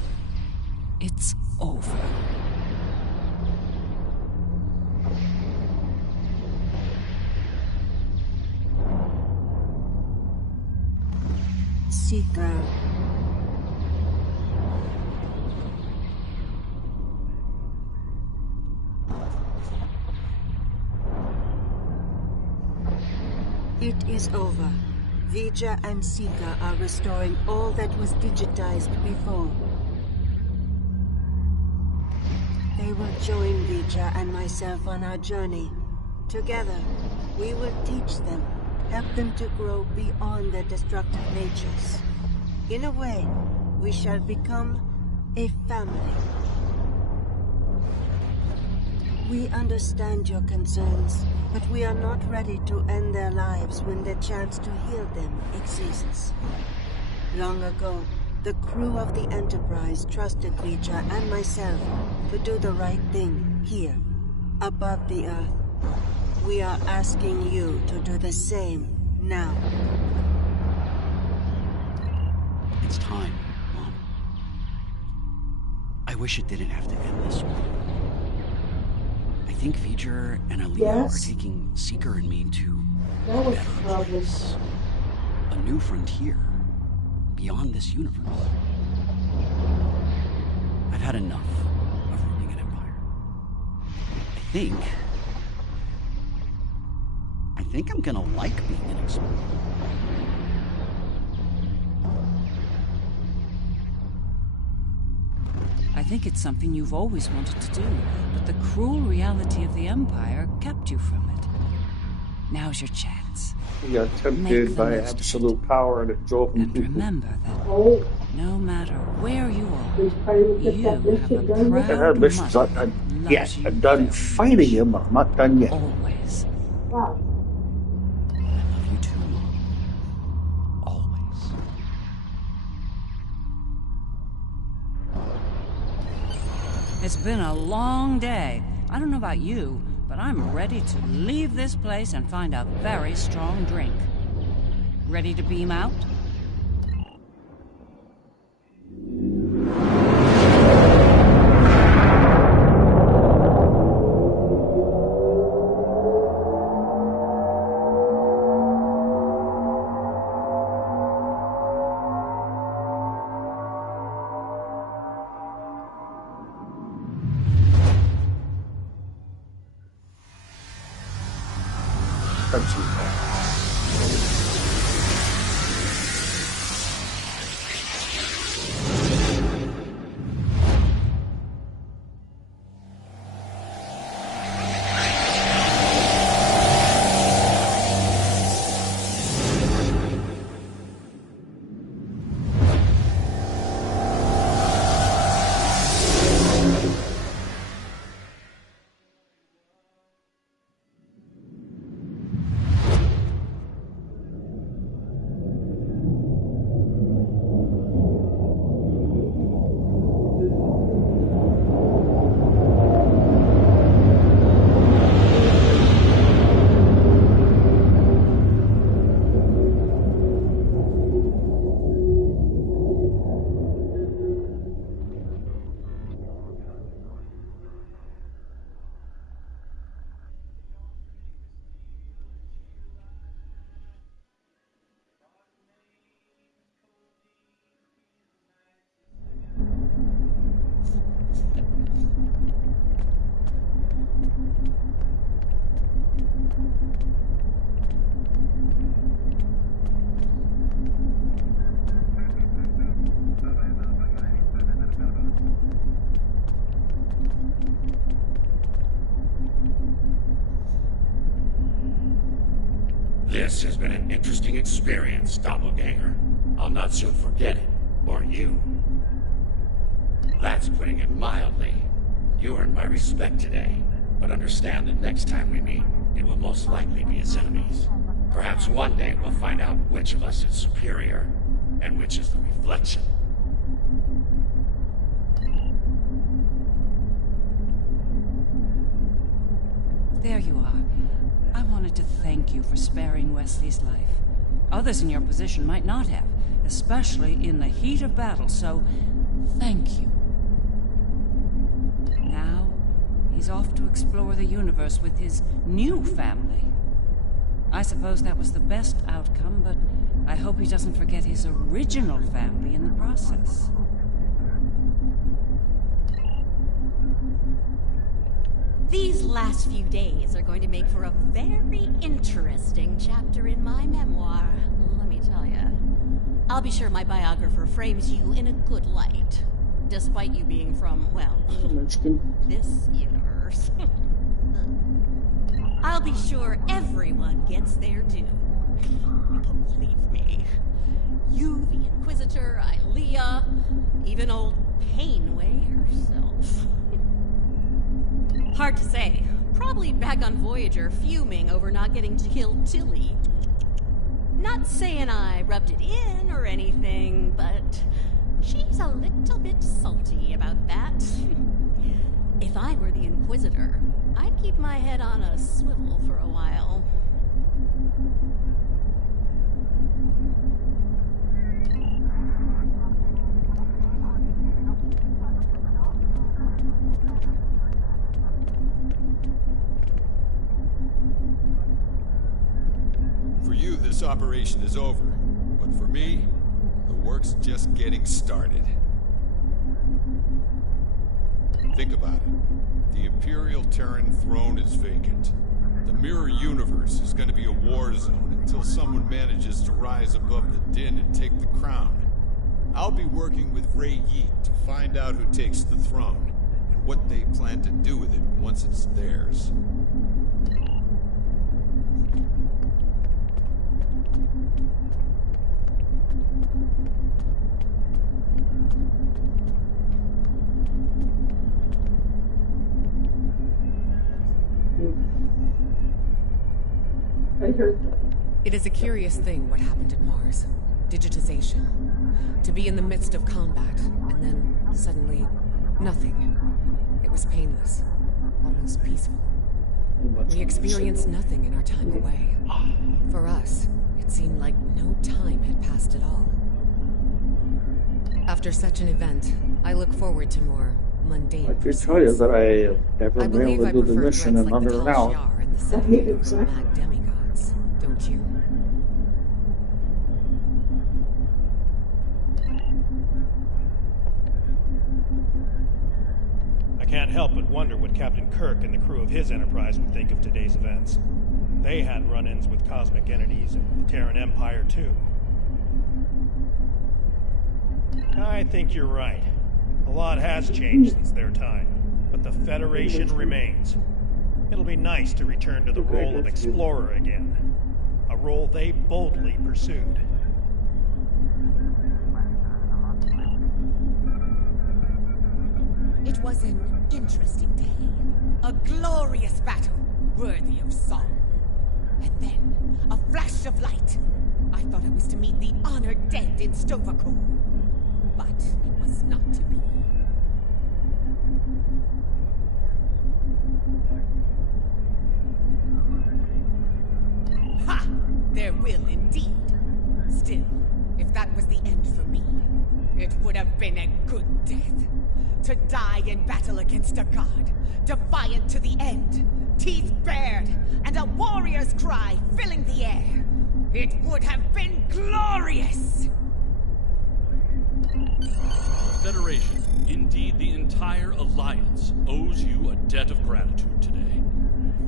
It's over. Seeker. It is over. Vija and Sika are restoring all that was digitized before. They will join Vija and myself on our journey. Together, we will teach them, help them to grow beyond their destructive natures. In a way, we shall become a family. We understand your concerns, but we are not ready to end their lives when the chance to heal them exists. Long ago, the crew of the Enterprise trusted Vija and myself to do the right thing here, above the Earth. We are asking you to do the same now. It's time, Mom. I wish it didn't have to end this way. I think Vija and Aliyah are taking Seeker and me to a better place. A new frontier beyond this universe. I've had enough of ruling an empire. I think think I'm gonna like being an explorer. I think it's something you've always wanted to do, but the cruel reality of the Empire kept you from it. Now's your chance. He got tempted by absolute power that drove him to. Remember that Oh, no matter where you are, he's trying to you get that have mission a done. proud Mission's mother not done who yet. loves you I'm done very fighting him, but I'm not done yet. always. Wow. I love you too. Always. It's been a long day. I don't know about you, but I'm ready to leave this place and find a very strong drink. Ready to beam out? This has been an interesting experience, Doppelganger. I'll not soon forget it. Or you. That's putting it mildly. You earned my respect today, but understand that next time we meet, it will most likely be as enemies. Perhaps one day we'll find out which of us is superior, and which is the reflection. There you are. I wanted to thank you for sparing Wesley's life. Others in your position might not have, especially in the heat of battle, so thank you. Now, he's off to explore the universe with his new family. I suppose that was the best outcome, but I hope he doesn't forget his original family in the process. These last few days are going to make for a very interesting chapter in my memoir, let me tell you. I'll be sure my biographer frames you in a good light, despite you being from, well, this universe. I'll be sure everyone gets their due. Believe me. You, the Inquisitor, Ilea, even old Painway herself. Hard to say. Probably back on Voyager fuming over not getting to kill Tilly. Not saying I rubbed it in or anything, but she's a little bit salty about that. If I were the Inquisitor, I'd keep my head on a swivel for a while. For you, this operation is over. But for me, the work's just getting started. Think about it. The Imperial Terran throne is vacant. The mirror universe is going to be a war zone until someone manages to rise above the din and take the crown. I'll be working with Ray Yeet to find out who takes the throne and what they plan to do with it once it's theirs. I heard that. It is a curious thing what happened at Mars. Digitization. To be in the midst of combat, and then suddenly, nothing. It was painless. Almost peaceful. We experienced nothing in our time away. For us, it seemed like no time had passed at all. After such an event, I look forward to more mundane. I can tell you that I have never been able to do the mission in under an hour. Mad demigods, don't you? I can't help but wonder what Captain Kirk and the crew of his Enterprise would think of today's events. They had run-ins with cosmic entities and the Terran Empire, too. I think you're right. A lot has changed since their time, but the Federation remains. It'll be nice to return to the role of explorer again, a role they boldly pursued. It was an interesting day. A glorious battle, worthy of song. And then, a flash of light. I thought I was to meet the honored dead in Stovacore. But it was not to be. Ha! There will indeed. Still, if that was the end for me, it would have been a good death. To die in battle against a god, defiant to the end, teeth bared, and a warrior's cry filling the air. It would have been glorious! The Federation, indeed the entire Alliance, owes you a debt of gratitude today.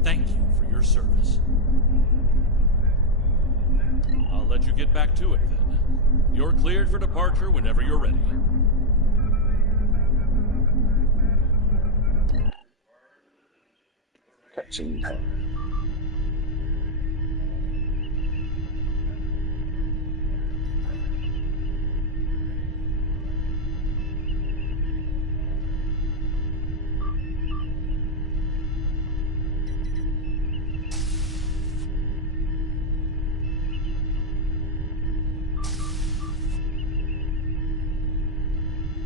Thank you for your service. I'll let you get back to it then. You're cleared for departure whenever you're ready. Cutscene time.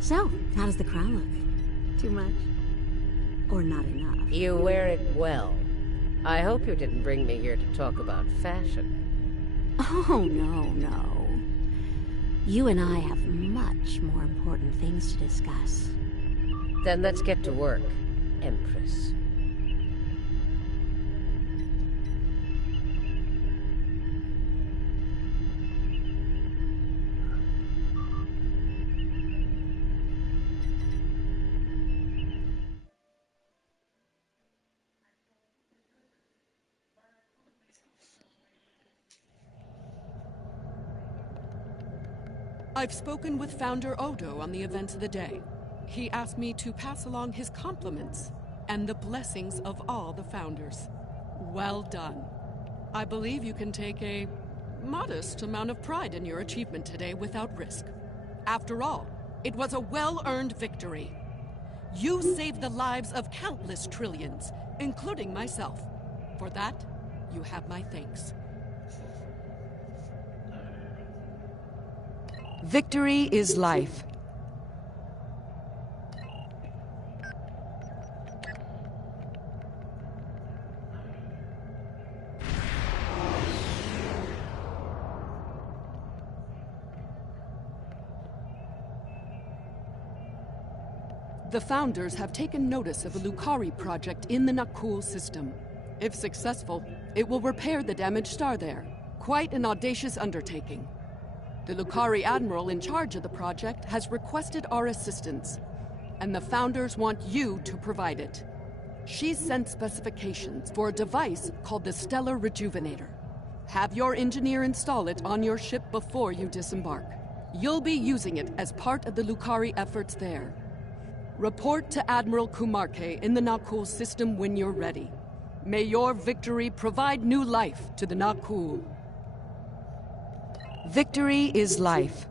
So, how does the crown look? Too much? Or not enough? You wear it well. I hope you didn't bring me here to talk about fashion. Oh, no. You and I have much more important things to discuss. Then let's get to work, Empress. I've spoken with Founder Odo on the events of the day. He asked me to pass along his compliments and the blessings of all the Founders. Well done. I believe you can take a modest amount of pride in your achievement today without risk. After all, it was a well-earned victory. You saved the lives of countless trillions, including myself. For that, you have my thanks. Victory is life. The Founders have taken notice of a Lucari project in the Nakul system. If successful, it will repair the damaged star there. Quite an audacious undertaking. The Lucari Admiral in charge of the project has requested our assistance, and the Founders want you to provide it. She's sent specifications for a device called the Stellar Rejuvenator. Have your engineer install it on your ship before you disembark. You'll be using it as part of the Lucari efforts there. Report to Admiral Kumarke in the Nakul system when you're ready. May your victory provide new life to the Nakul. Victory is life.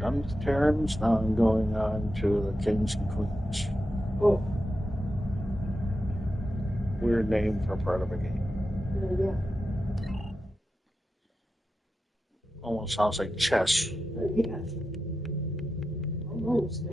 Done with the Terrans, now I'm going on to the Kings and Queens. Oh. Weird name for a part of a game. Yeah. Almost sounds like chess. Yeah. Almost.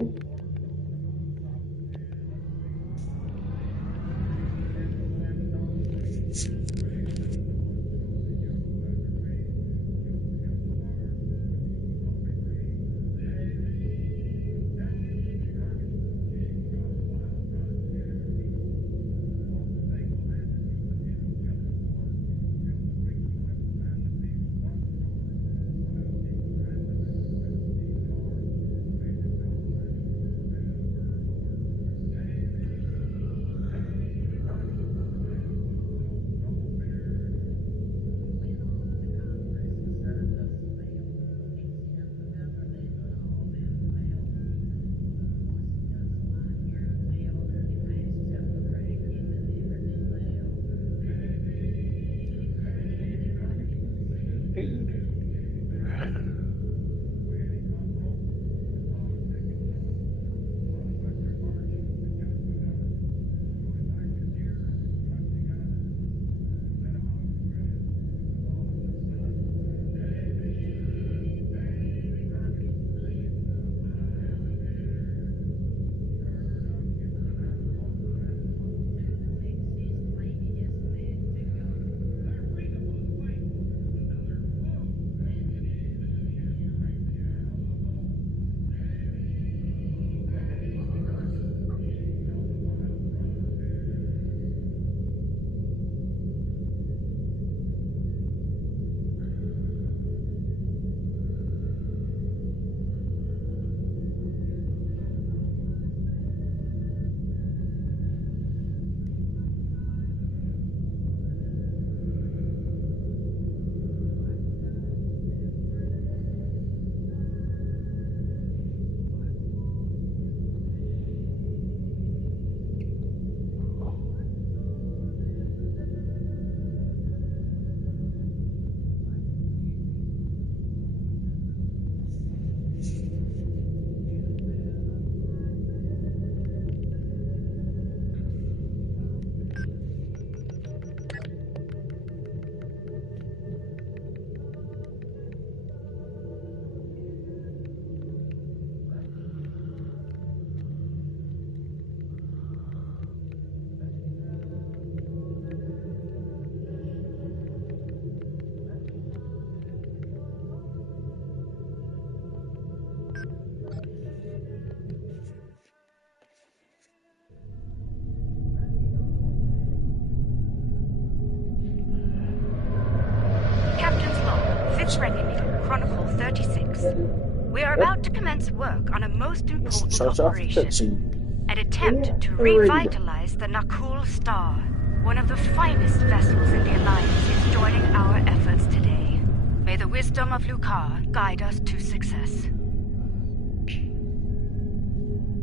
Greetings. We are about to commence work on a most important operation. An attempt to revitalize the Nakul Star. One of the finest vessels in the Alliance is joining our efforts today. May the wisdom of Lucar guide us to success.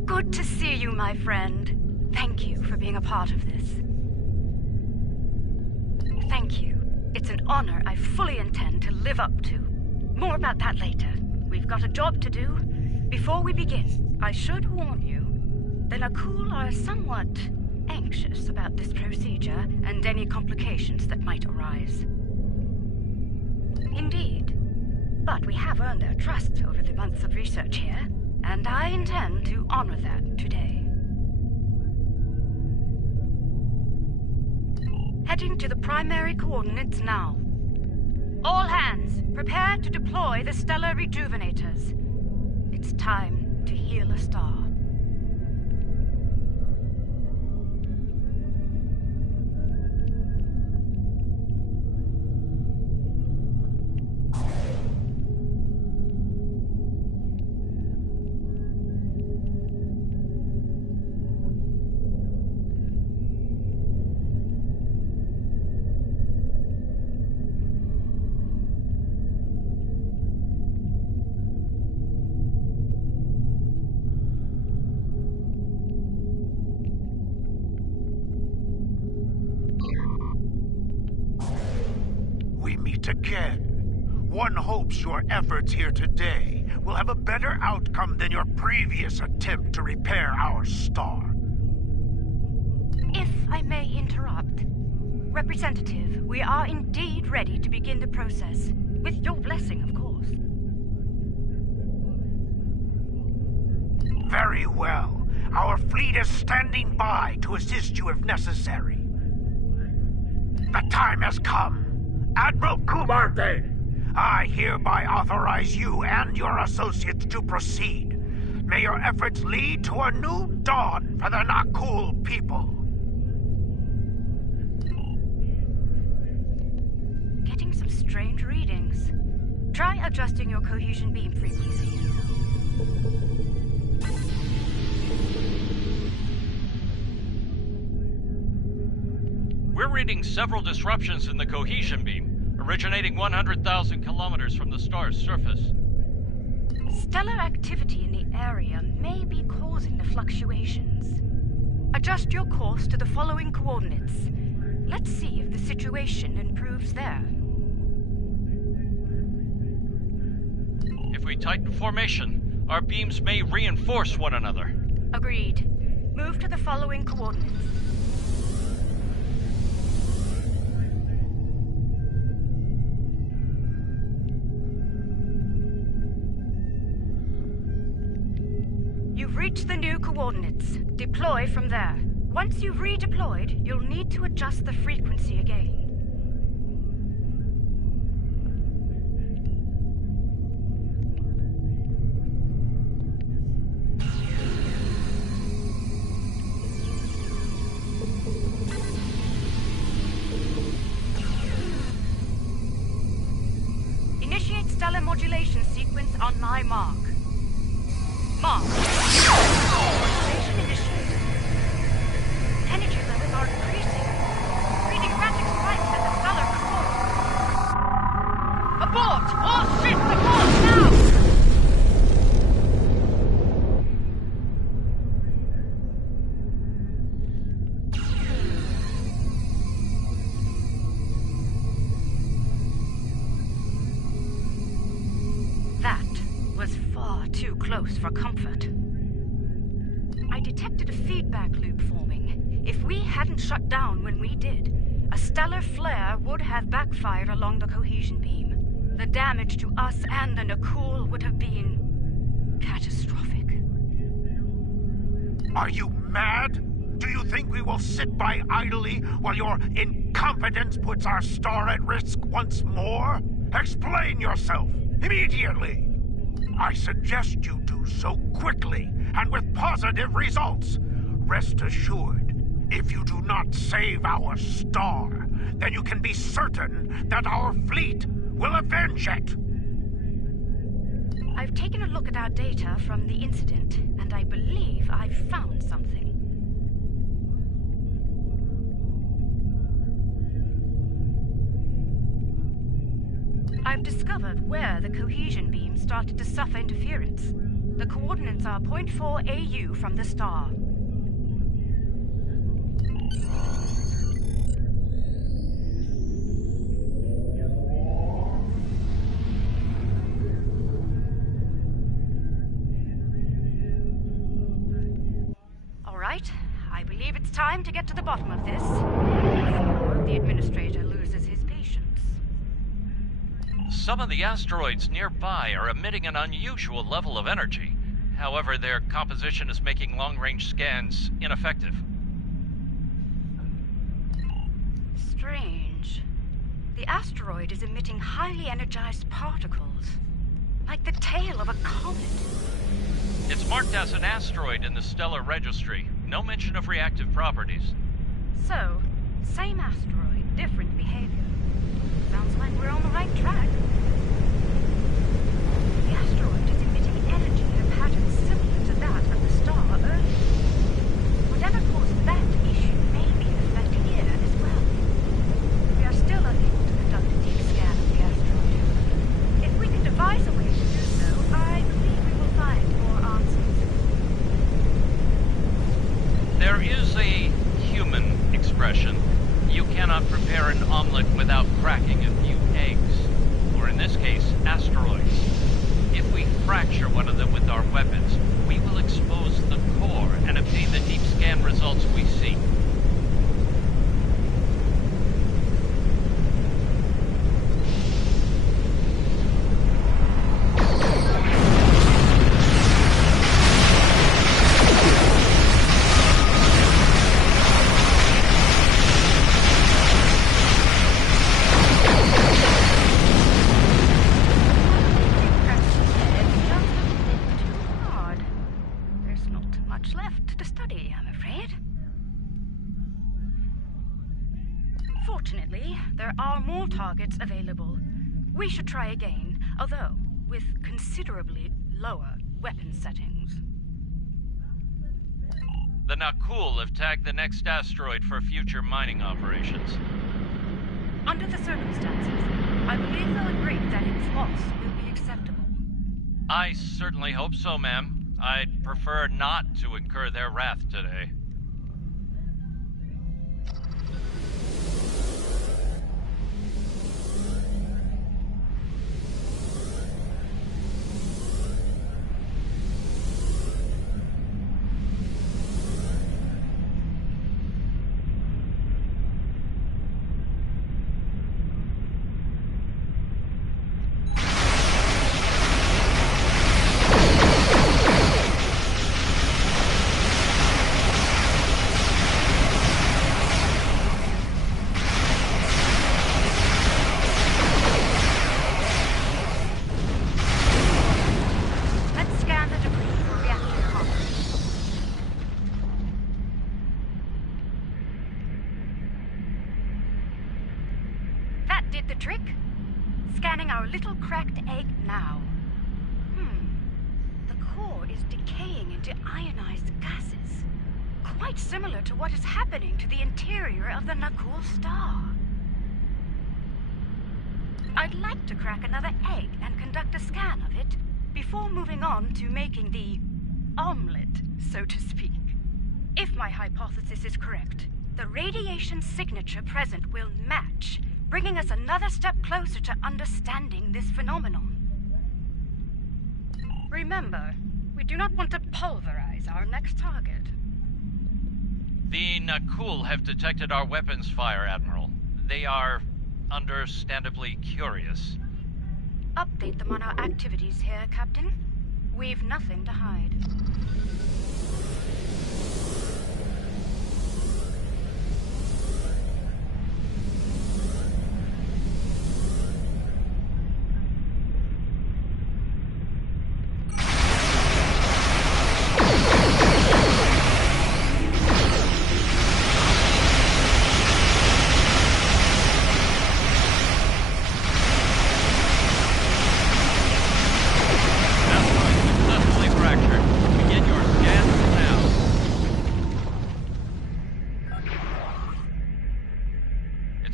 Good to see you, my friend. Thank you for being a part of this. Thank you. It's an honor I fully intend to live up to. More about that later. We've got a job to do. Before we begin, I should warn you, the Nakul are somewhat anxious about this procedure and any complications that might arise. Indeed. But we have earned their trust over the months of research here, and I intend to honor that today. Heading to the primary coordinates now. All hands, prepare to deploy the stellar rejuvenators. It's time to heal a star. Again. One hopes your efforts here today will have a better outcome than your previous attempt to repair our star. If I may interrupt. Representative, we are indeed ready to begin the process. With your blessing, of course. Very well. Our fleet is standing by to assist you if necessary. The time has come. Admiral Kumarte, I hereby authorize you and your associates to proceed. May your efforts lead to a new dawn for the Nakul people. Getting some strange readings. Try adjusting your cohesion beam frequency. We're reading several disruptions in the cohesion beam, originating 100,000 kilometers from the star's surface. Stellar activity in the area may be causing the fluctuations. Adjust your course to the following coordinates. Let's see if the situation improves there. If we tighten formation, our beams may reinforce one another. Agreed. Move to the following coordinates. You've reached the new coordinates. Deploy from there. Once you've redeployed, you'll need to adjust the frequency again. Initiate stellar modulation sequence on my mark. Mark. Modulation initiated. Energy levels are increasing. Reading erratic spikes at the stellar core. Abort! All ships abort now! Close for comfort. I detected a feedback loop forming. If we hadn't shut down when we did, a stellar flare would have backfired along the cohesion beam. The damage to us and the Nakul would have been catastrophic. Are you mad? Do you think we will sit by idly while your incompetence puts our star at risk once more? Explain yourself, immediately! I suggest you do so quickly and with positive results. Rest assured, if you do not save our star, then you can be certain that our fleet will avenge it. I've taken a look at our data from the incident, and I believe I've found something. I've discovered where the cohesion beam started to suffer interference. The coordinates are 0.4 AU from the star. All right, I believe it's time to get to the bottom of this before the administrator loses his patience. Some of the asteroids nearby are emitting an unusual level of energy. However, their composition is making long-range scans ineffective. Strange. The asteroid is emitting highly energized particles, like the tail of a comet. It's marked as an asteroid in the stellar registry. No mention of reactive properties. So, same asteroid, different behavior. Sounds like we're on the right track. The asteroid is emitting energy in a pattern similar to that of the star Earth. Whatever caused that issue may be in effect here as well. We are still unable to conduct a deep scan of the asteroid. If we can devise a way to do so, I believe we will find more answers. There is a human expression. You cannot prepare an omelet without cracking a few eggs. Or in this case, asteroids. If we fracture one of them with our weapons, we will expose the core and obtain the deep scan results we seek. Fortunately, there are more targets available. We should try again, although with considerably lower weapon settings. The Nakul have tagged the next asteroid for future mining operations. Under the circumstances, I believe they'll agree that its loss will be acceptable. I certainly hope so, ma'am. I'd prefer not to incur their wrath today. Did the trick? Scanning our little cracked egg now. The core is decaying into ionized gases. Quite similar to what is happening to the interior of the Nakul star. I'd like to crack another egg and conduct a scan of it before moving on to making the omelet, so to speak. If my hypothesis is correct, the radiation signature present will match, bringing us another step closer to understanding this phenomenon. Remember, we do not want to pulverize our next target. The Nakul have detected our weapons fire, Admiral. They are understandably curious. Update them on our activities here, Captain. We've nothing to hide.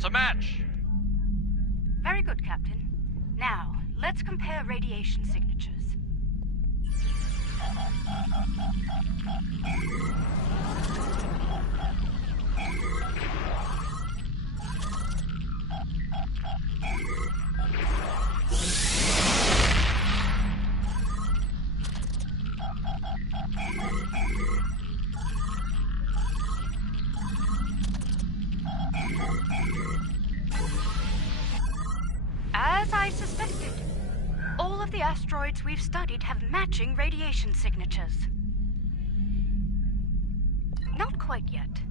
a match. Very good, Captain. Now, let's compare radiation signatures. As I suspected, all of the asteroids we've studied have matching radiation signatures. Not quite yet.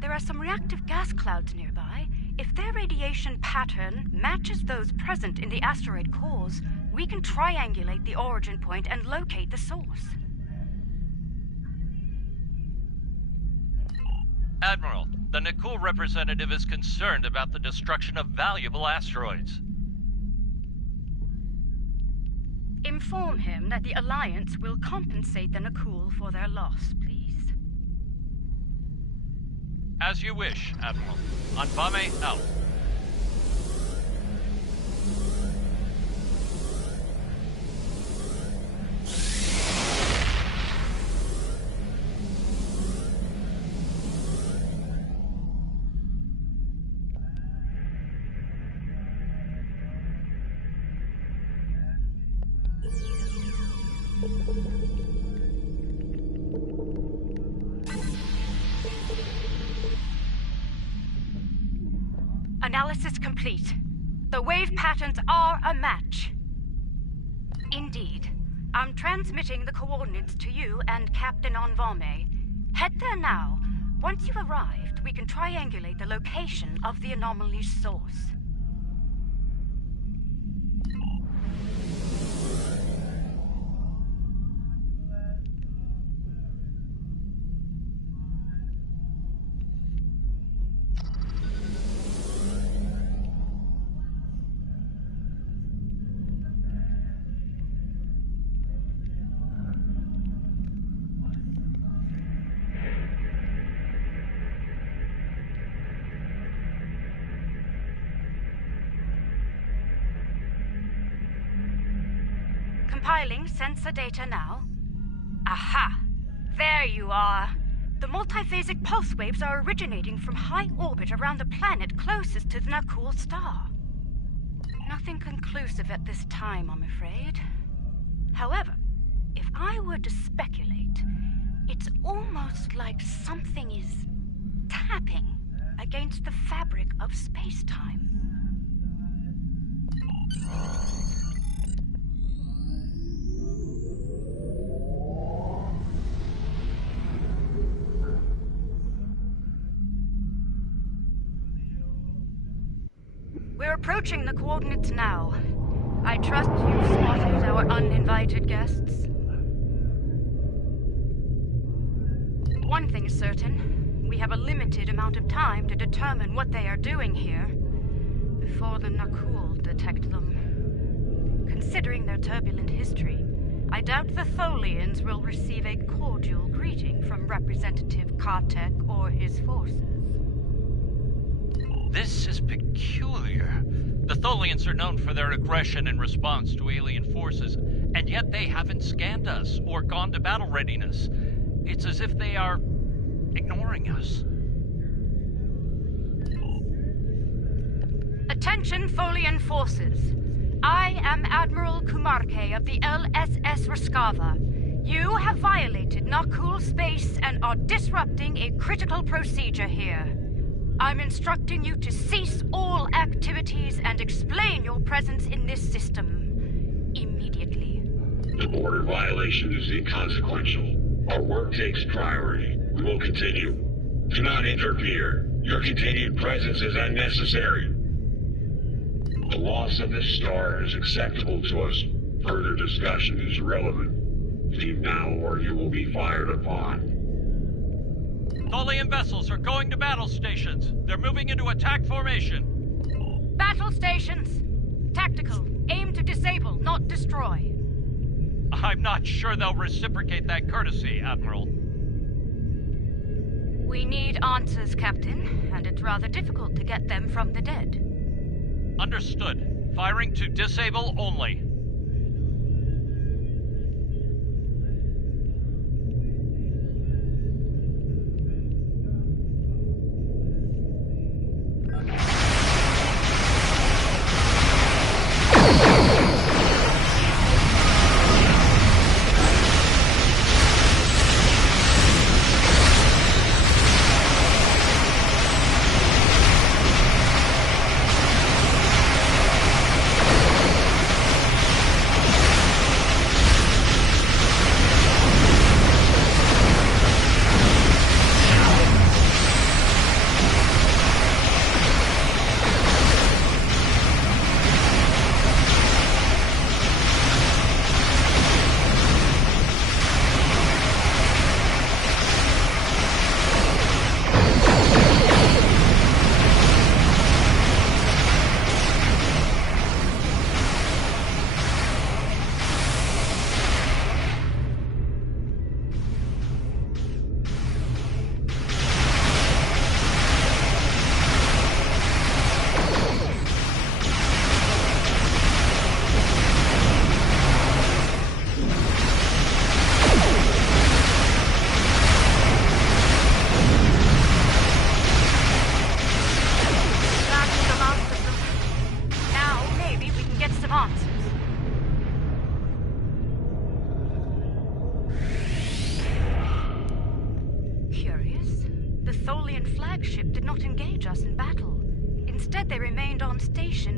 There are some reactive gas clouds nearby. If their radiation pattern matches those present in the asteroid cores, we can triangulate the origin point and locate the source. Admiral, the Nakul representative is concerned about the destruction of valuable asteroids. Inform him that the Alliance will compensate the Nakul for their loss, please. As you wish, Admiral. Anbame out. Analysis complete. The wave patterns are a match. Indeed. I'm transmitting the coordinates to you and Captain Anvame. Head there now. Once you've arrived, we can triangulate the location of the anomaly's source. Compiling sensor data now. Aha! There you are. The multiphasic pulse waves are originating from high orbit around the planet closest to the Nakul star. Nothing conclusive at this time, I'm afraid. However, if I were to speculate, it's almost like something is tapping against the fabric of space-time. We're approaching the coordinates now. I trust you've spotted our uninvited guests. One thing is certain. We have a limited amount of time to determine what they are doing here before the Nakul detect them. Considering their turbulent history, I doubt the Tholians will receive a cordial greeting from Representative Kartek or his forces. This is peculiar. The Tholians are known for their aggression in response to alien forces, and yet they haven't scanned us or gone to battle readiness. It's as if they are ignoring us. Attention, Tholian forces. I am Admiral Kumarke of the LSS Raskava. You have violated Nakul space and are disrupting a critical procedure here. I'm instructing you to cease all activities and explain your presence in this system immediately. The border violation is inconsequential. Our work takes priority. We will continue. Do not interfere. Your continued presence is unnecessary. The loss of this star is acceptable to us. Further discussion is irrelevant. Leave now or you will be fired upon. Tholian vessels are going to battle stations. They're moving into attack formation. Battle stations. Tactical. Aim to disable, not destroy. I'm not sure they'll reciprocate that courtesy, Admiral. We need answers, Captain, and it's rather difficult to get them from the dead. Understood. Firing to disable only.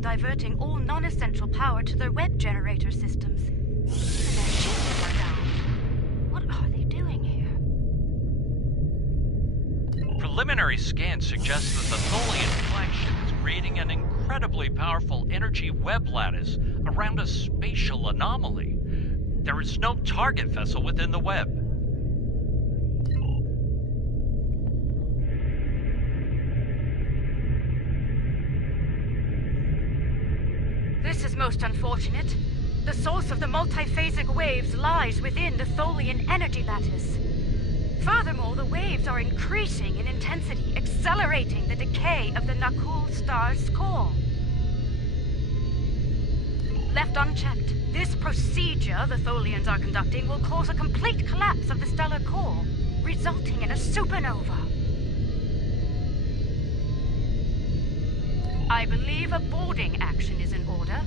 Diverting all non-essential power to their web generator systems. And their ships are down. What are they doing here? Preliminary scans suggest that the Tholian flagship is creating an incredibly powerful energy web lattice around a spatial anomaly. There is no target vessel within the web. This is most unfortunate. The source of the multiphasic waves lies within the Tholian energy lattice. Furthermore, the waves are increasing in intensity, accelerating the decay of the Nakul star's core. Left unchecked, this procedure the Tholians are conducting will cause a complete collapse of the stellar core, resulting in a supernova. I believe a boarding action is in order.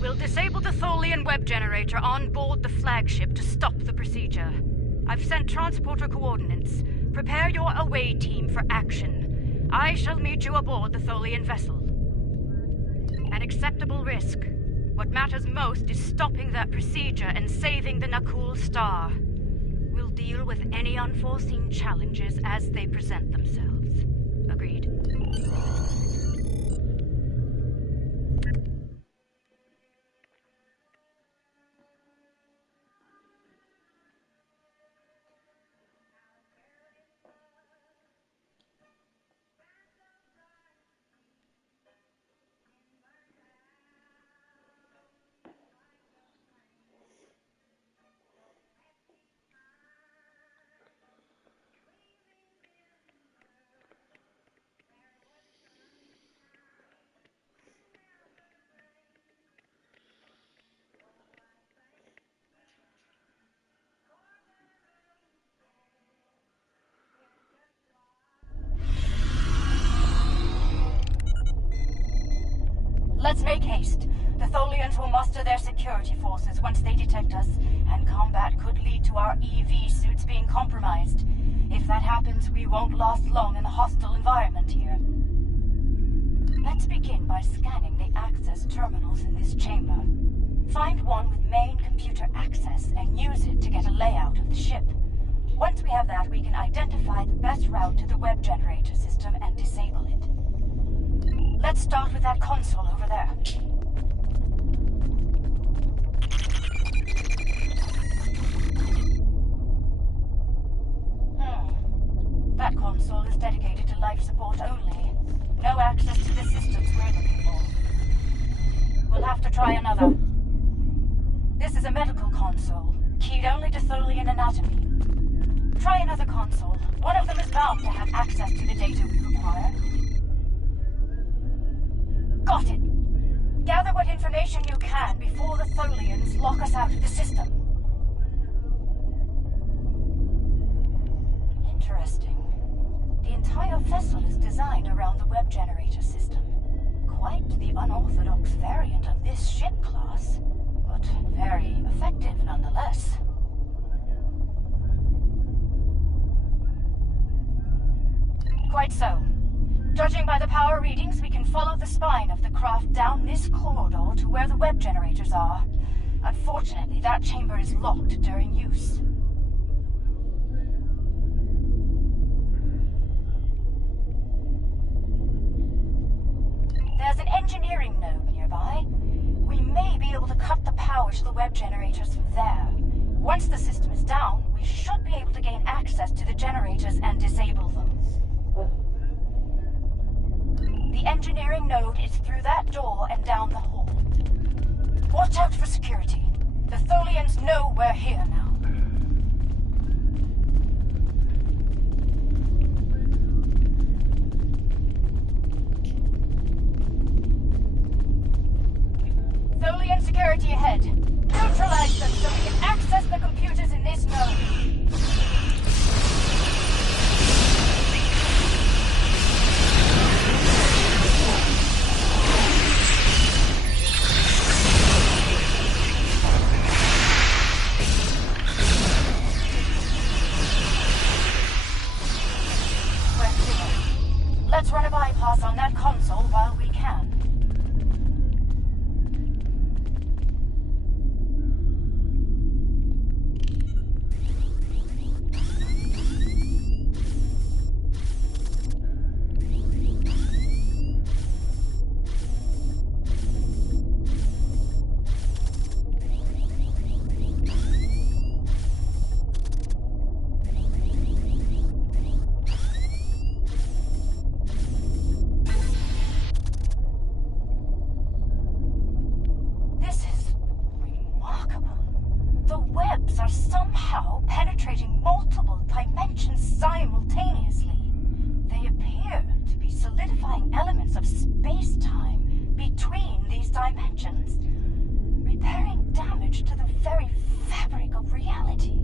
We'll disable the Tholian web generator on board the flagship to stop the procedure. I've sent transporter coordinates. Prepare your away team for action. I shall meet you aboard the Tholian vessel. An acceptable risk. What matters most is stopping that procedure and saving the Nakul star. We'll deal with any unforeseen challenges as they present themselves. Agreed? Let's make haste. The Tholians will muster their security forces once they detect us, and combat could lead to our EV suits being compromised. If that happens, we won't last long in the hostile environment here. Let's begin by scanning the access terminals in this chamber. Find one with main computer access and use it to get a layout of the ship. Once we have that, we can identify the best route to the web generator system and disable it. Let's start with that console over there. That console is dedicated to life support only. No access to the systems we're looking for. We'll have to try another. This is a medical console, keyed only to Tholian anatomy. Try another console. One of them is bound to have access to the data we require. Got it. Gather what information you can before the Tholians lock us out of the system. Interesting. The entire vessel is designed around the web generator system. Quite the unorthodox variant of this ship class, but very effective nonetheless. Quite so. Judging by the power readings, we can follow the spine of the craft down this corridor to where the web generators are. Unfortunately, that chamber is locked during use. There's an engineering node nearby. We may be able to cut the power to the web generators from there. Once the system is down, we should be able to gain access to the generators and disable them. The engineering node is through that door and down the hall. Watch out for security. The Tholians know we're here now. Tholian security ahead. Neutralize them so we can access the computers in this node. Let's run a bypass on that console while we can. Are somehow penetrating multiple dimensions simultaneously. They appear to be solidifying elements of space-time between these dimensions, repairing damage to the very fabric of reality.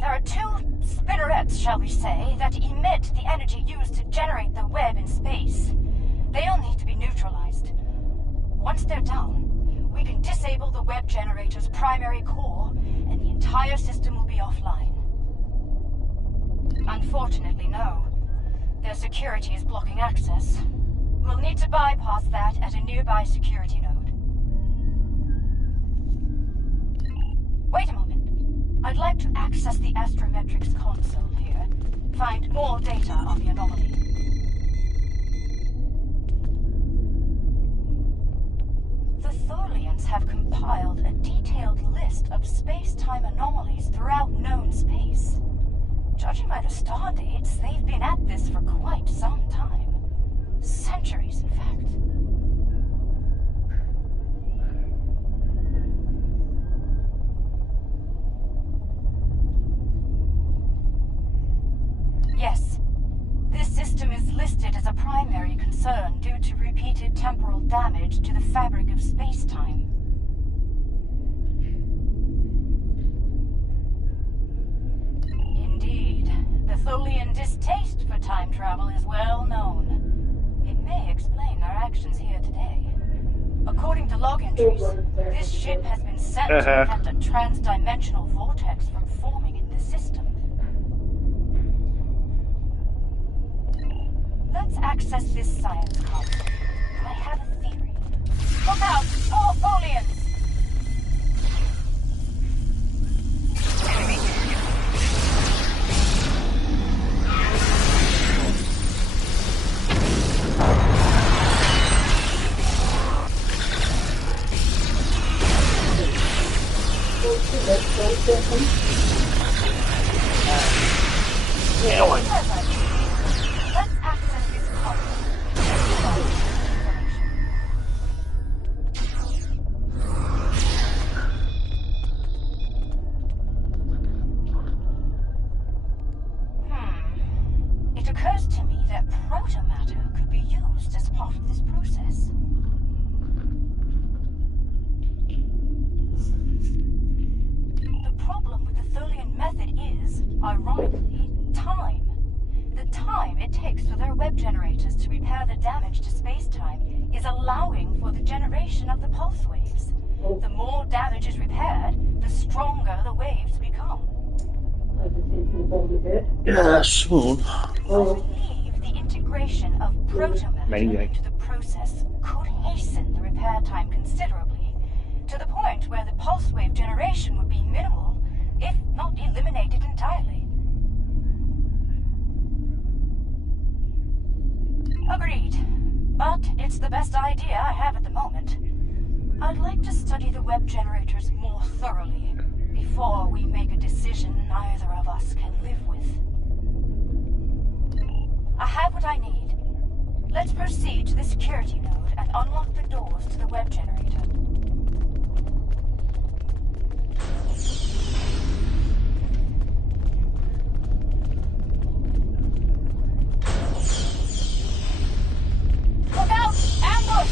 There are two spinnerets, shall we say, that emit the energy used to generate the web in space. They all need to be neutralized. Once they're down, we can disable the web generator's primary core, and the entire system will be offline. Unfortunately, no. Their security is blocking access. We'll need to bypass that at a nearby security node. Wait a moment. I'd like to access the astrometrics console here. Find more data on the anomaly. The Tholians have compiled a detailed list of space-time anomalies throughout known space. Judging by the star dates, they've been at this for quite some time. Centuries, in fact. Yes. This system is listed as a primary concern due to repeated temporal damage to the fabric of space-time. Indeed, the Tholian distaste for time travel is well known. It may explain their actions here today. According to log entries, this ship has been sent to prevent a trans-dimensional vortex from forming in the system. Let's access this science console. I have a theory. Look out! More Tholians! Let's access this console. occurs to me that protomatter could be used as part of this process. The problem with the Tholian method is, ironically, time. The time it takes for their web generators to repair the damage to space-time is allowing for the generation of the pulse waves. The more damage is repaired, the stronger the waves become. Yeah, soon. I believe the integration of protomatter into the process could hasten the repair time considerably, to the point where the pulse wave generation would be minimal, if not eliminated entirely. Agreed. But it's the best idea I have at the moment. I'd like to study the web generators more thoroughly before we make a decision neither of us can live with. I have what I need. Let's proceed to the security node and unlock the doors to the web generator. Look out! Ambush!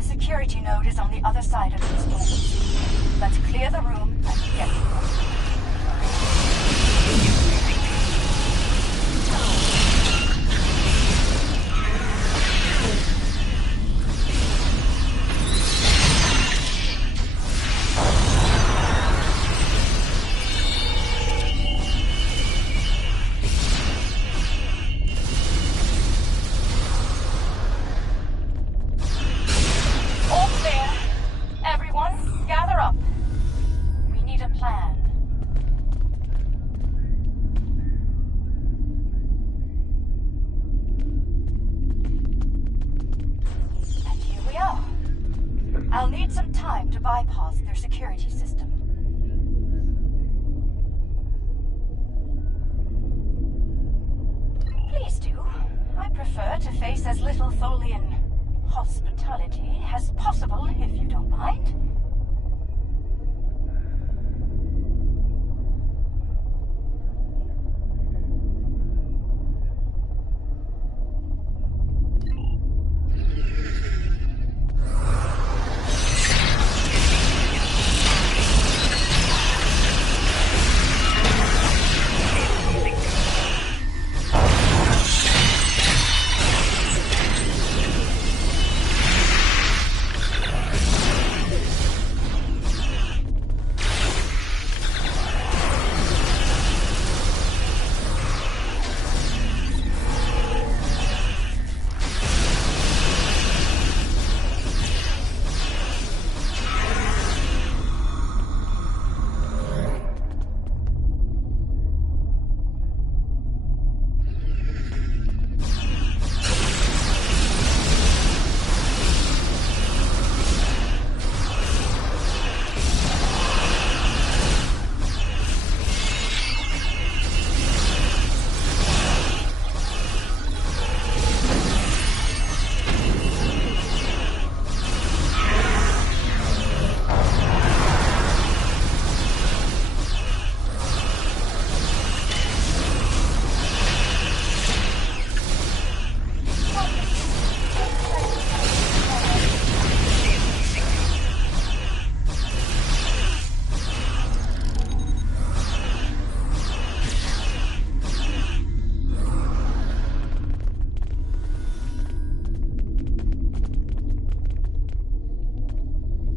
Security node is on the other side of these doors. Let's clear the room and get to work. I'll need some time to bypass their security system. Please do. I prefer to face as little Tholian hospitality as possible, if you don't mind.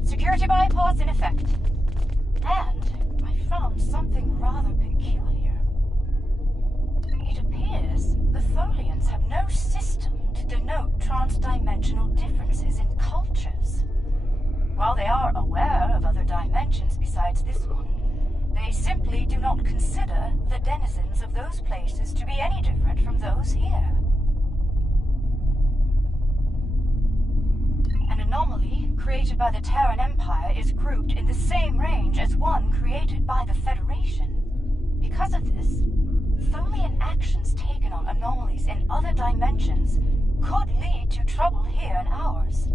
Security bypass in effect. And I found something rather peculiar. It appears the Tholians have no system to denote trans-dimensional differences in cultures. While they are aware of other dimensions besides this one, they simply do not consider the denizens of those places to be any different from those here. An anomaly created by the Terran Empire is grouped in the same range as one created by the Federation. Because of this, Tholian actions taken on anomalies in other dimensions could lead to trouble here in ours.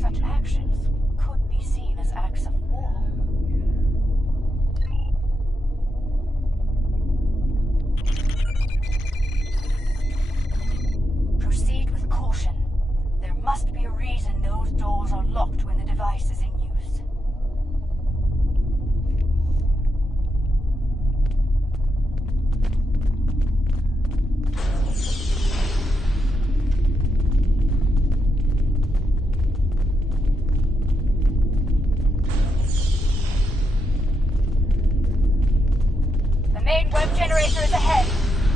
Such actions could be seen as acts of war. Proceed with caution. There must be a reason those doors are locked when the device is in use. The main web generator is ahead.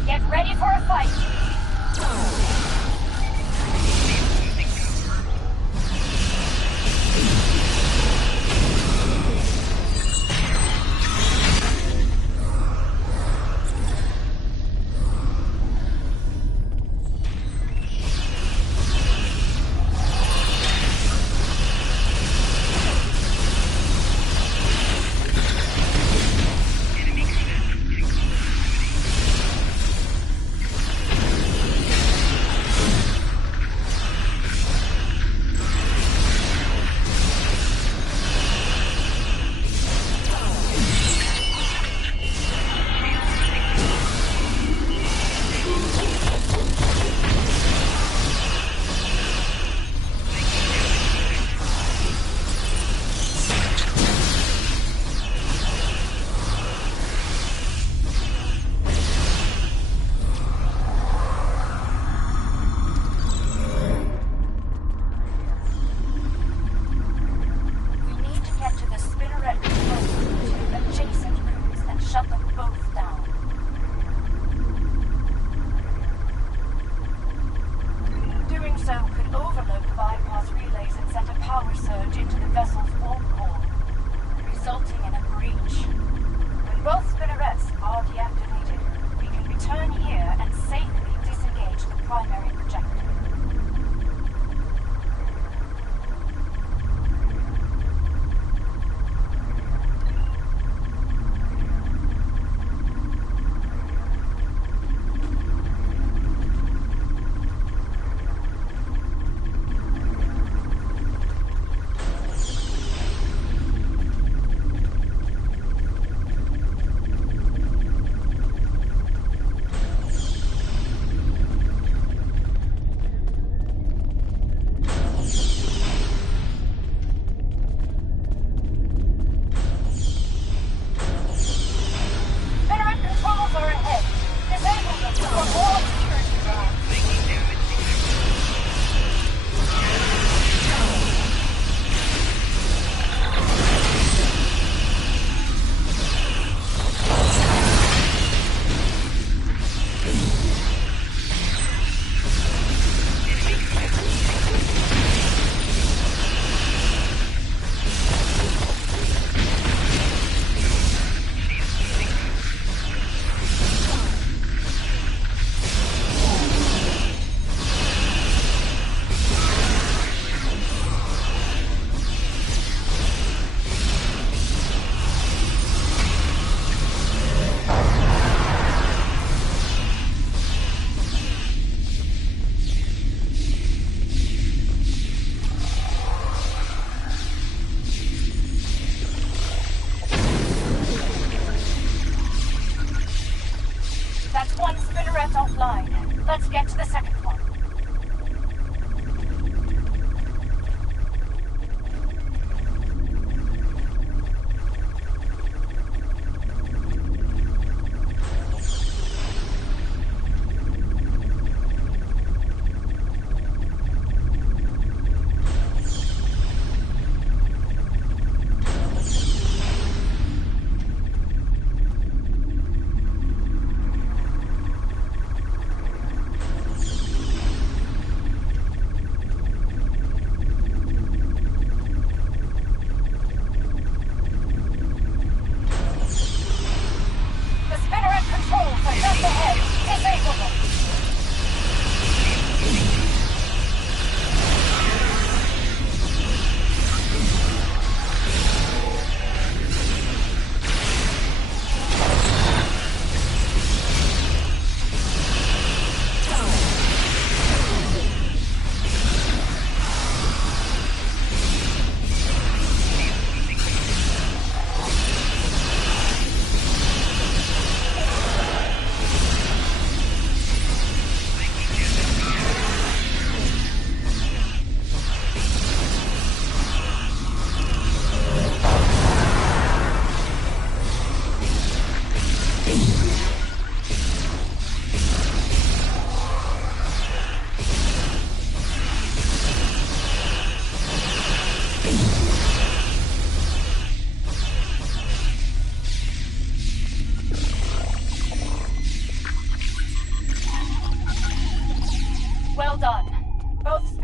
Get ready for a fight.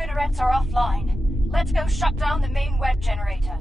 spinnerets are offline. Let's go shut down the main web generator.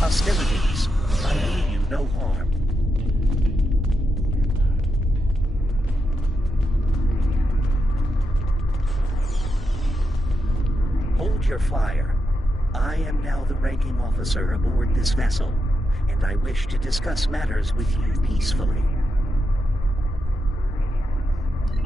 hostilities. I mean you no harm. Hold your fire. I am now the ranking officer aboard this vessel, and I wish to discuss matters with you peacefully.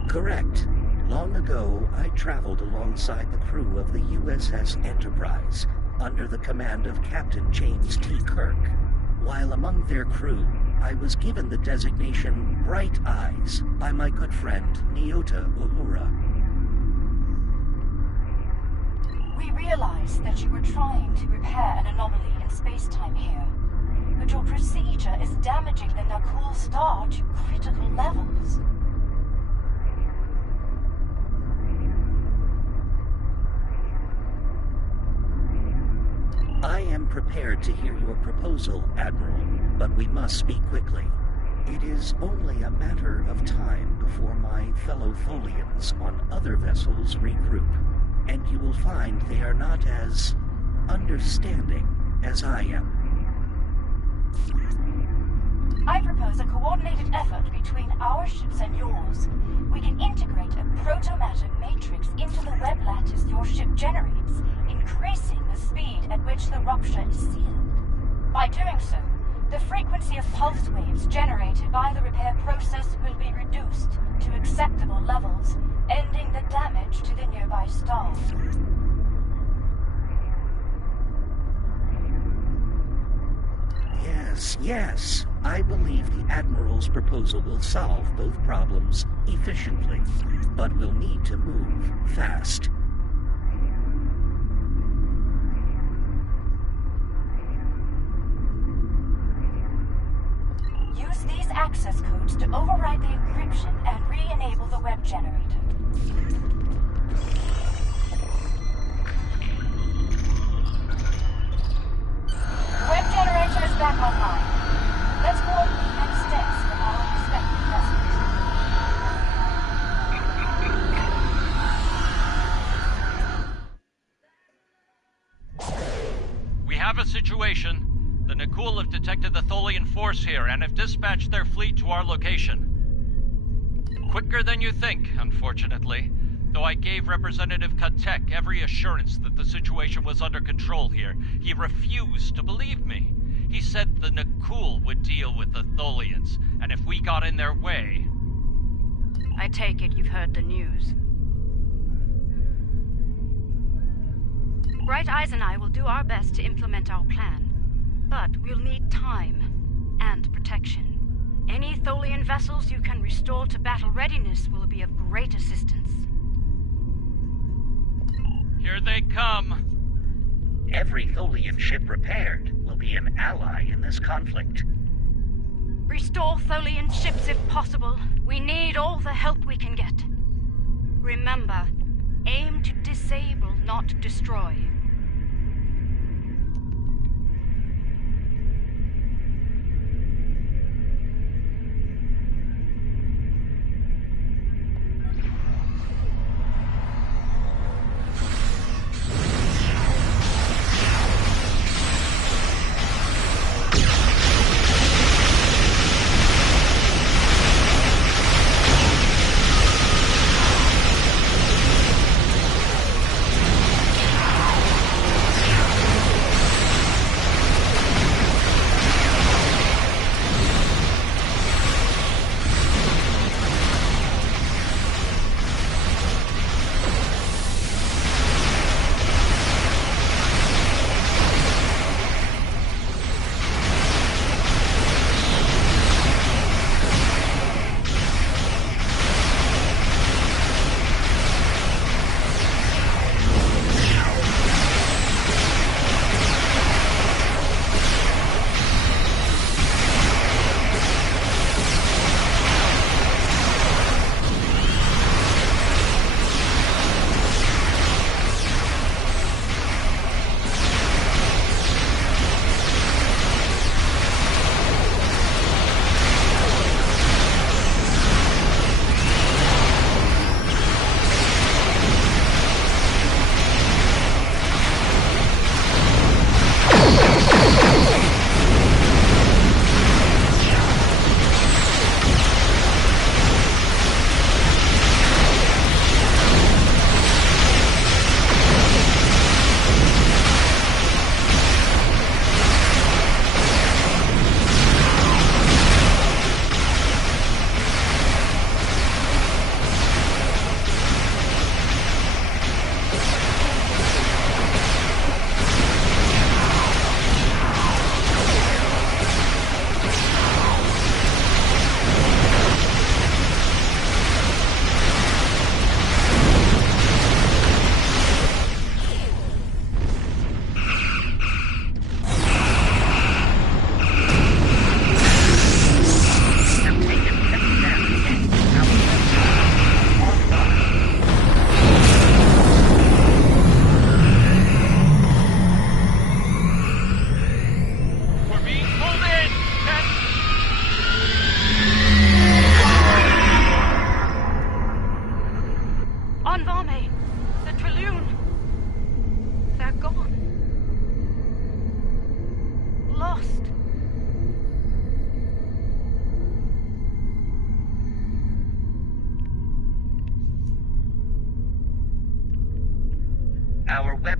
Correct. Long ago, I traveled alongside the crew of the USS Enterprise, under the command of Captain James T. Kirk. While among their crew, I was given the designation Bright Eyes by my good friend Nyota Uhura. We realize that you were trying to repair an anomaly in space-time here, but your procedure is damaging the Nakul star to critical levels. I am prepared to hear your proposal, Admiral, but we must speak quickly. It is only a matter of time before my fellow Tholians on other vessels regroup, and you will find they are not as understanding as I am. I propose a coordinated effort between our ships and yours. We can integrate a proto-matter matrix into the web lattice your ship generates, increasing the speed at which the rupture is sealed. By doing so, the frequency of pulse waves generated by the repair process will be reduced to acceptable levels, ending the damage to the nearby star. Yes. I believe the Admiral's proposal will solve both problems efficiently, but we'll need to move fast. Use these access codes to override the encryption and re-enable the web generator. The web generator is back online. Let's coordinate next steps from our respective vessels. We have a situation. The Nakul have detected the Tholian force here and have dispatched their fleet to our location. Quicker than you think, unfortunately. Though I gave Representative Katek every assurance that the situation was under control here, he refused to believe me. He said the Nakul would deal with the Tholians, and if we got in their way... I take it you've heard the news. Bright Eyes and I will do our best to implement our plan. But we'll need time and protection. Any Tholian vessels you can restore to battle readiness will be of great assistance. Here they come. Every Tholian ship repaired will be an ally in this conflict. Restore Tholian ships if possible. We need all the help we can get. Remember, aim to disable, not destroy.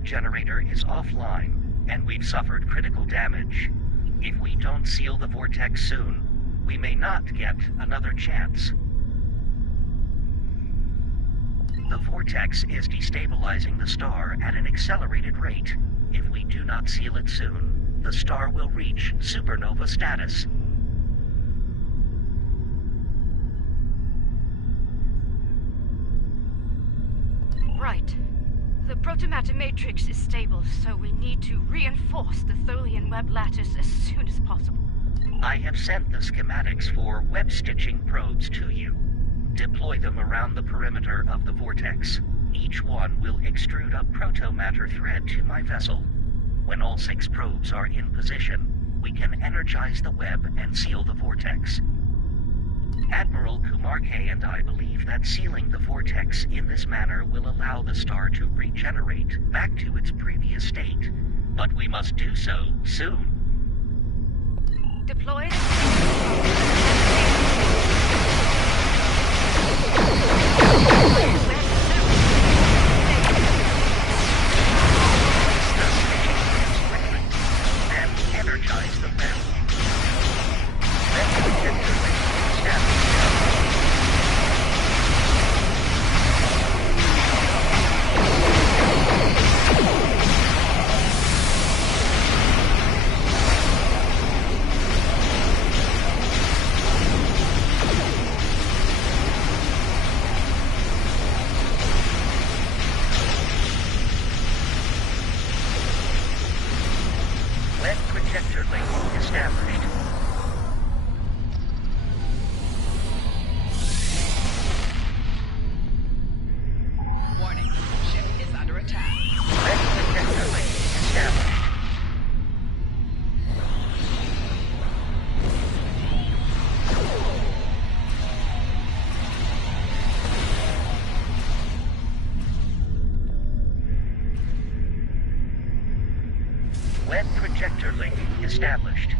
generator is offline, and we've suffered critical damage. If we don't seal the vortex soon, we may not get another chance. The vortex is destabilizing the star at an accelerated rate. If we do not seal it soon, the star will reach supernova status. Right. The protomatter matrix is stable, so we need to reinforce the Tholian web lattice as soon as possible. I have sent the schematics for web stitching probes to you. Deploy them around the perimeter of the vortex. Each one will extrude a protomatter thread to my vessel. When all 6 probes are in position, we can energize the web and seal the vortex. Admiral Kumarke and I believe that sealing the vortex in this manner will allow the star to regenerate back to its previous state. But we must do so soon. Deploy Then energize the web. Then continually establish web projector link established. Warning, ship is under attack. Web projector link established. Web projector link established.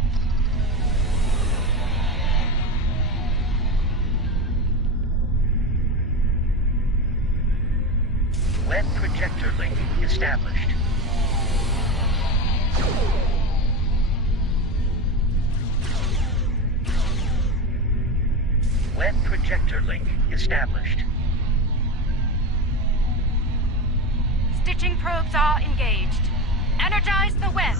Web projector link established. Web projector link established. Stitching probes are engaged. Energize the web.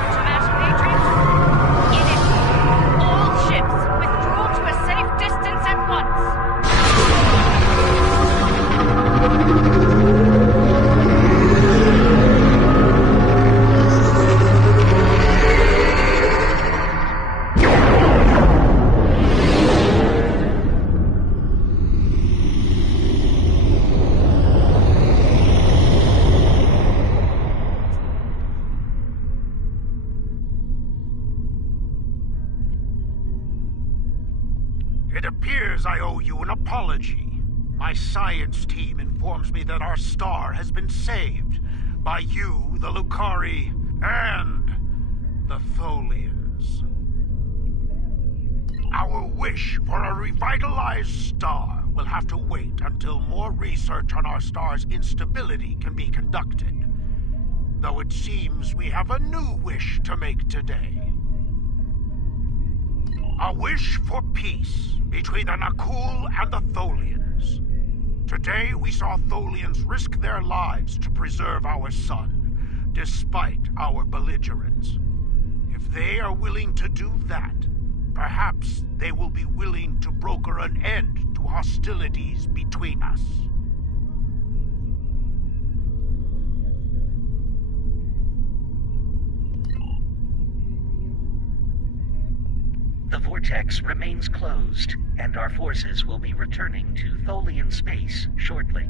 Protomatter matrix, initiate. All ships withdraw to a safe distance at once. It appears I owe you an apology. My science team informs me that our star has been saved by you, the Lucari, and the Tholians. Our wish for a revitalized star will have to wait until more research on our star's instability can be conducted. Though it seems we have a new wish to make today. A wish for peace between the Nakul and the Tholians. Today we saw Tholians risk their lives to preserve our sun, despite our belligerence. If they are willing to do that, perhaps they will be willing to broker an end to hostilities between us. The vortex remains closed, and our forces will be returning to Tholian space shortly.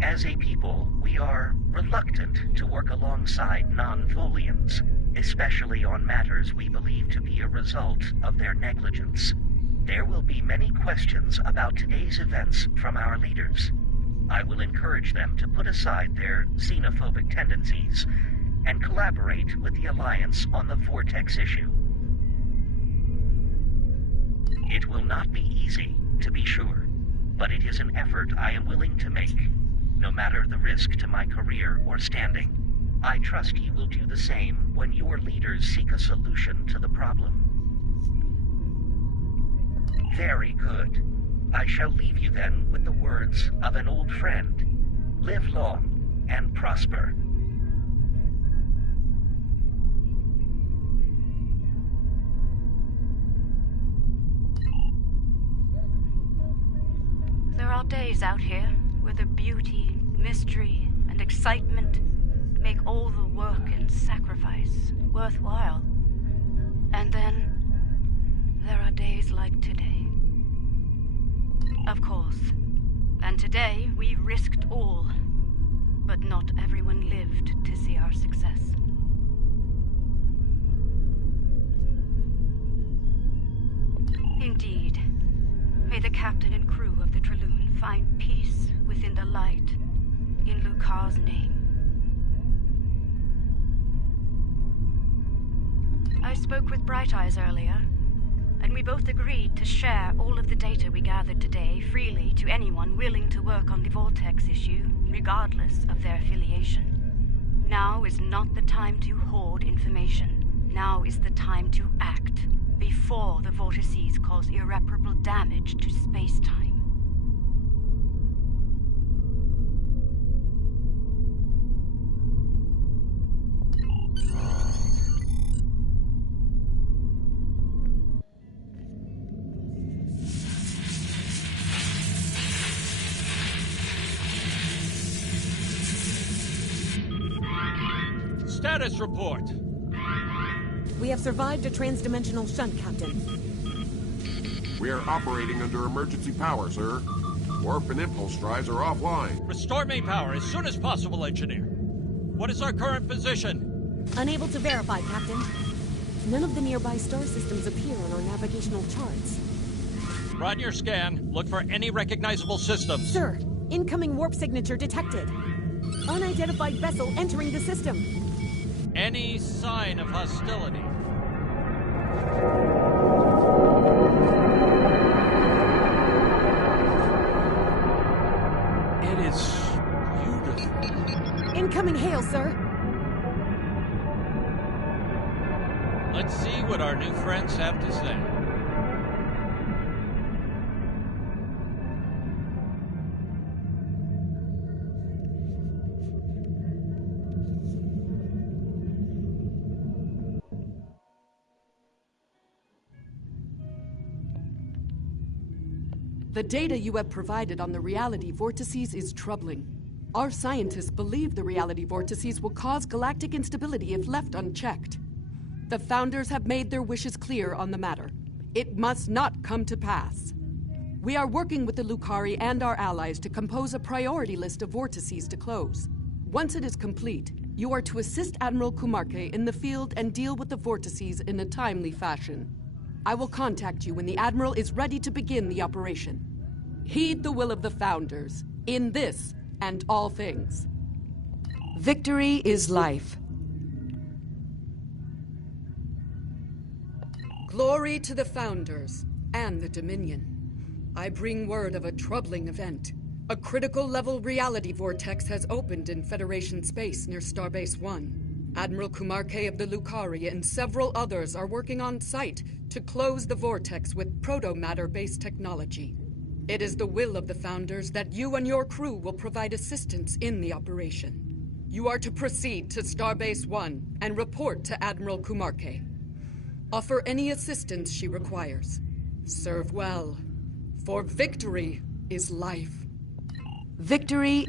As a people, we are reluctant to work alongside non-Tholians, especially on matters we believe to be a result of their negligence. There will be many questions about today's events from our leaders. I will encourage them to put aside their xenophobic tendencies and collaborate with the Alliance on the Vortex issue. It will not be easy, to be sure, but it is an effort I am willing to make, no matter the risk to my career or standing. I trust you will do the same when your leaders seek a solution to the problem. Very good. I shall leave you then with the words of an old friend. Live long and prosper. There are days out here where the beauty, mystery, and excitement make all the work and sacrifice worthwhile. And then there are days like today. Of course. And today we risked all, but not everyone lived to see our success. Indeed. May the captain and crew of the Traloon find peace within the light, in Lucar's name. I spoke with Bright Eyes earlier, and we both agreed to share all of the data we gathered today freely to anyone willing to work on the Vortex issue, regardless of their affiliation. Now is not the time to hoard information. Now is the time to act, before the vortices cause irreparable damage to space-time. Status report. We have survived a transdimensional shunt, Captain. We are operating under emergency power, sir. Warp and impulse drives are offline. Restore main power as soon as possible, Engineer. What is our current position? Unable to verify, Captain. None of the nearby star systems appear on our navigational charts. Run your scan. Look for any recognizable systems. Sir, incoming warp signature detected. Unidentified vessel entering the system. Any sign of hostility? It is beautiful. Incoming hail, sir. Let's see what our new friends have to say. The data you have provided on the reality vortices is troubling. Our scientists believe the reality vortices will cause galactic instability if left unchecked. The Founders have made their wishes clear on the matter. It must not come to pass. We are working with the Lucari and our allies to compose a priority list of vortices to close. Once it is complete, you are to assist Admiral Kumarke in the field and deal with the vortices in a timely fashion. I will contact you when the Admiral is ready to begin the operation. Heed the will of the Founders, in this and all things. Victory is life. Glory to the Founders and the Dominion. I bring word of a troubling event. A critical level reality vortex has opened in Federation space near Starbase 1. Admiral Kumarke of the Lucari and several others are working on site to close the vortex with proto-matter-based technology. It is the will of the Founders that you and your crew will provide assistance in the operation. You are to proceed to Starbase 1 and report to Admiral Kumarke. Offer any assistance she requires. Serve well, for victory is life. Victory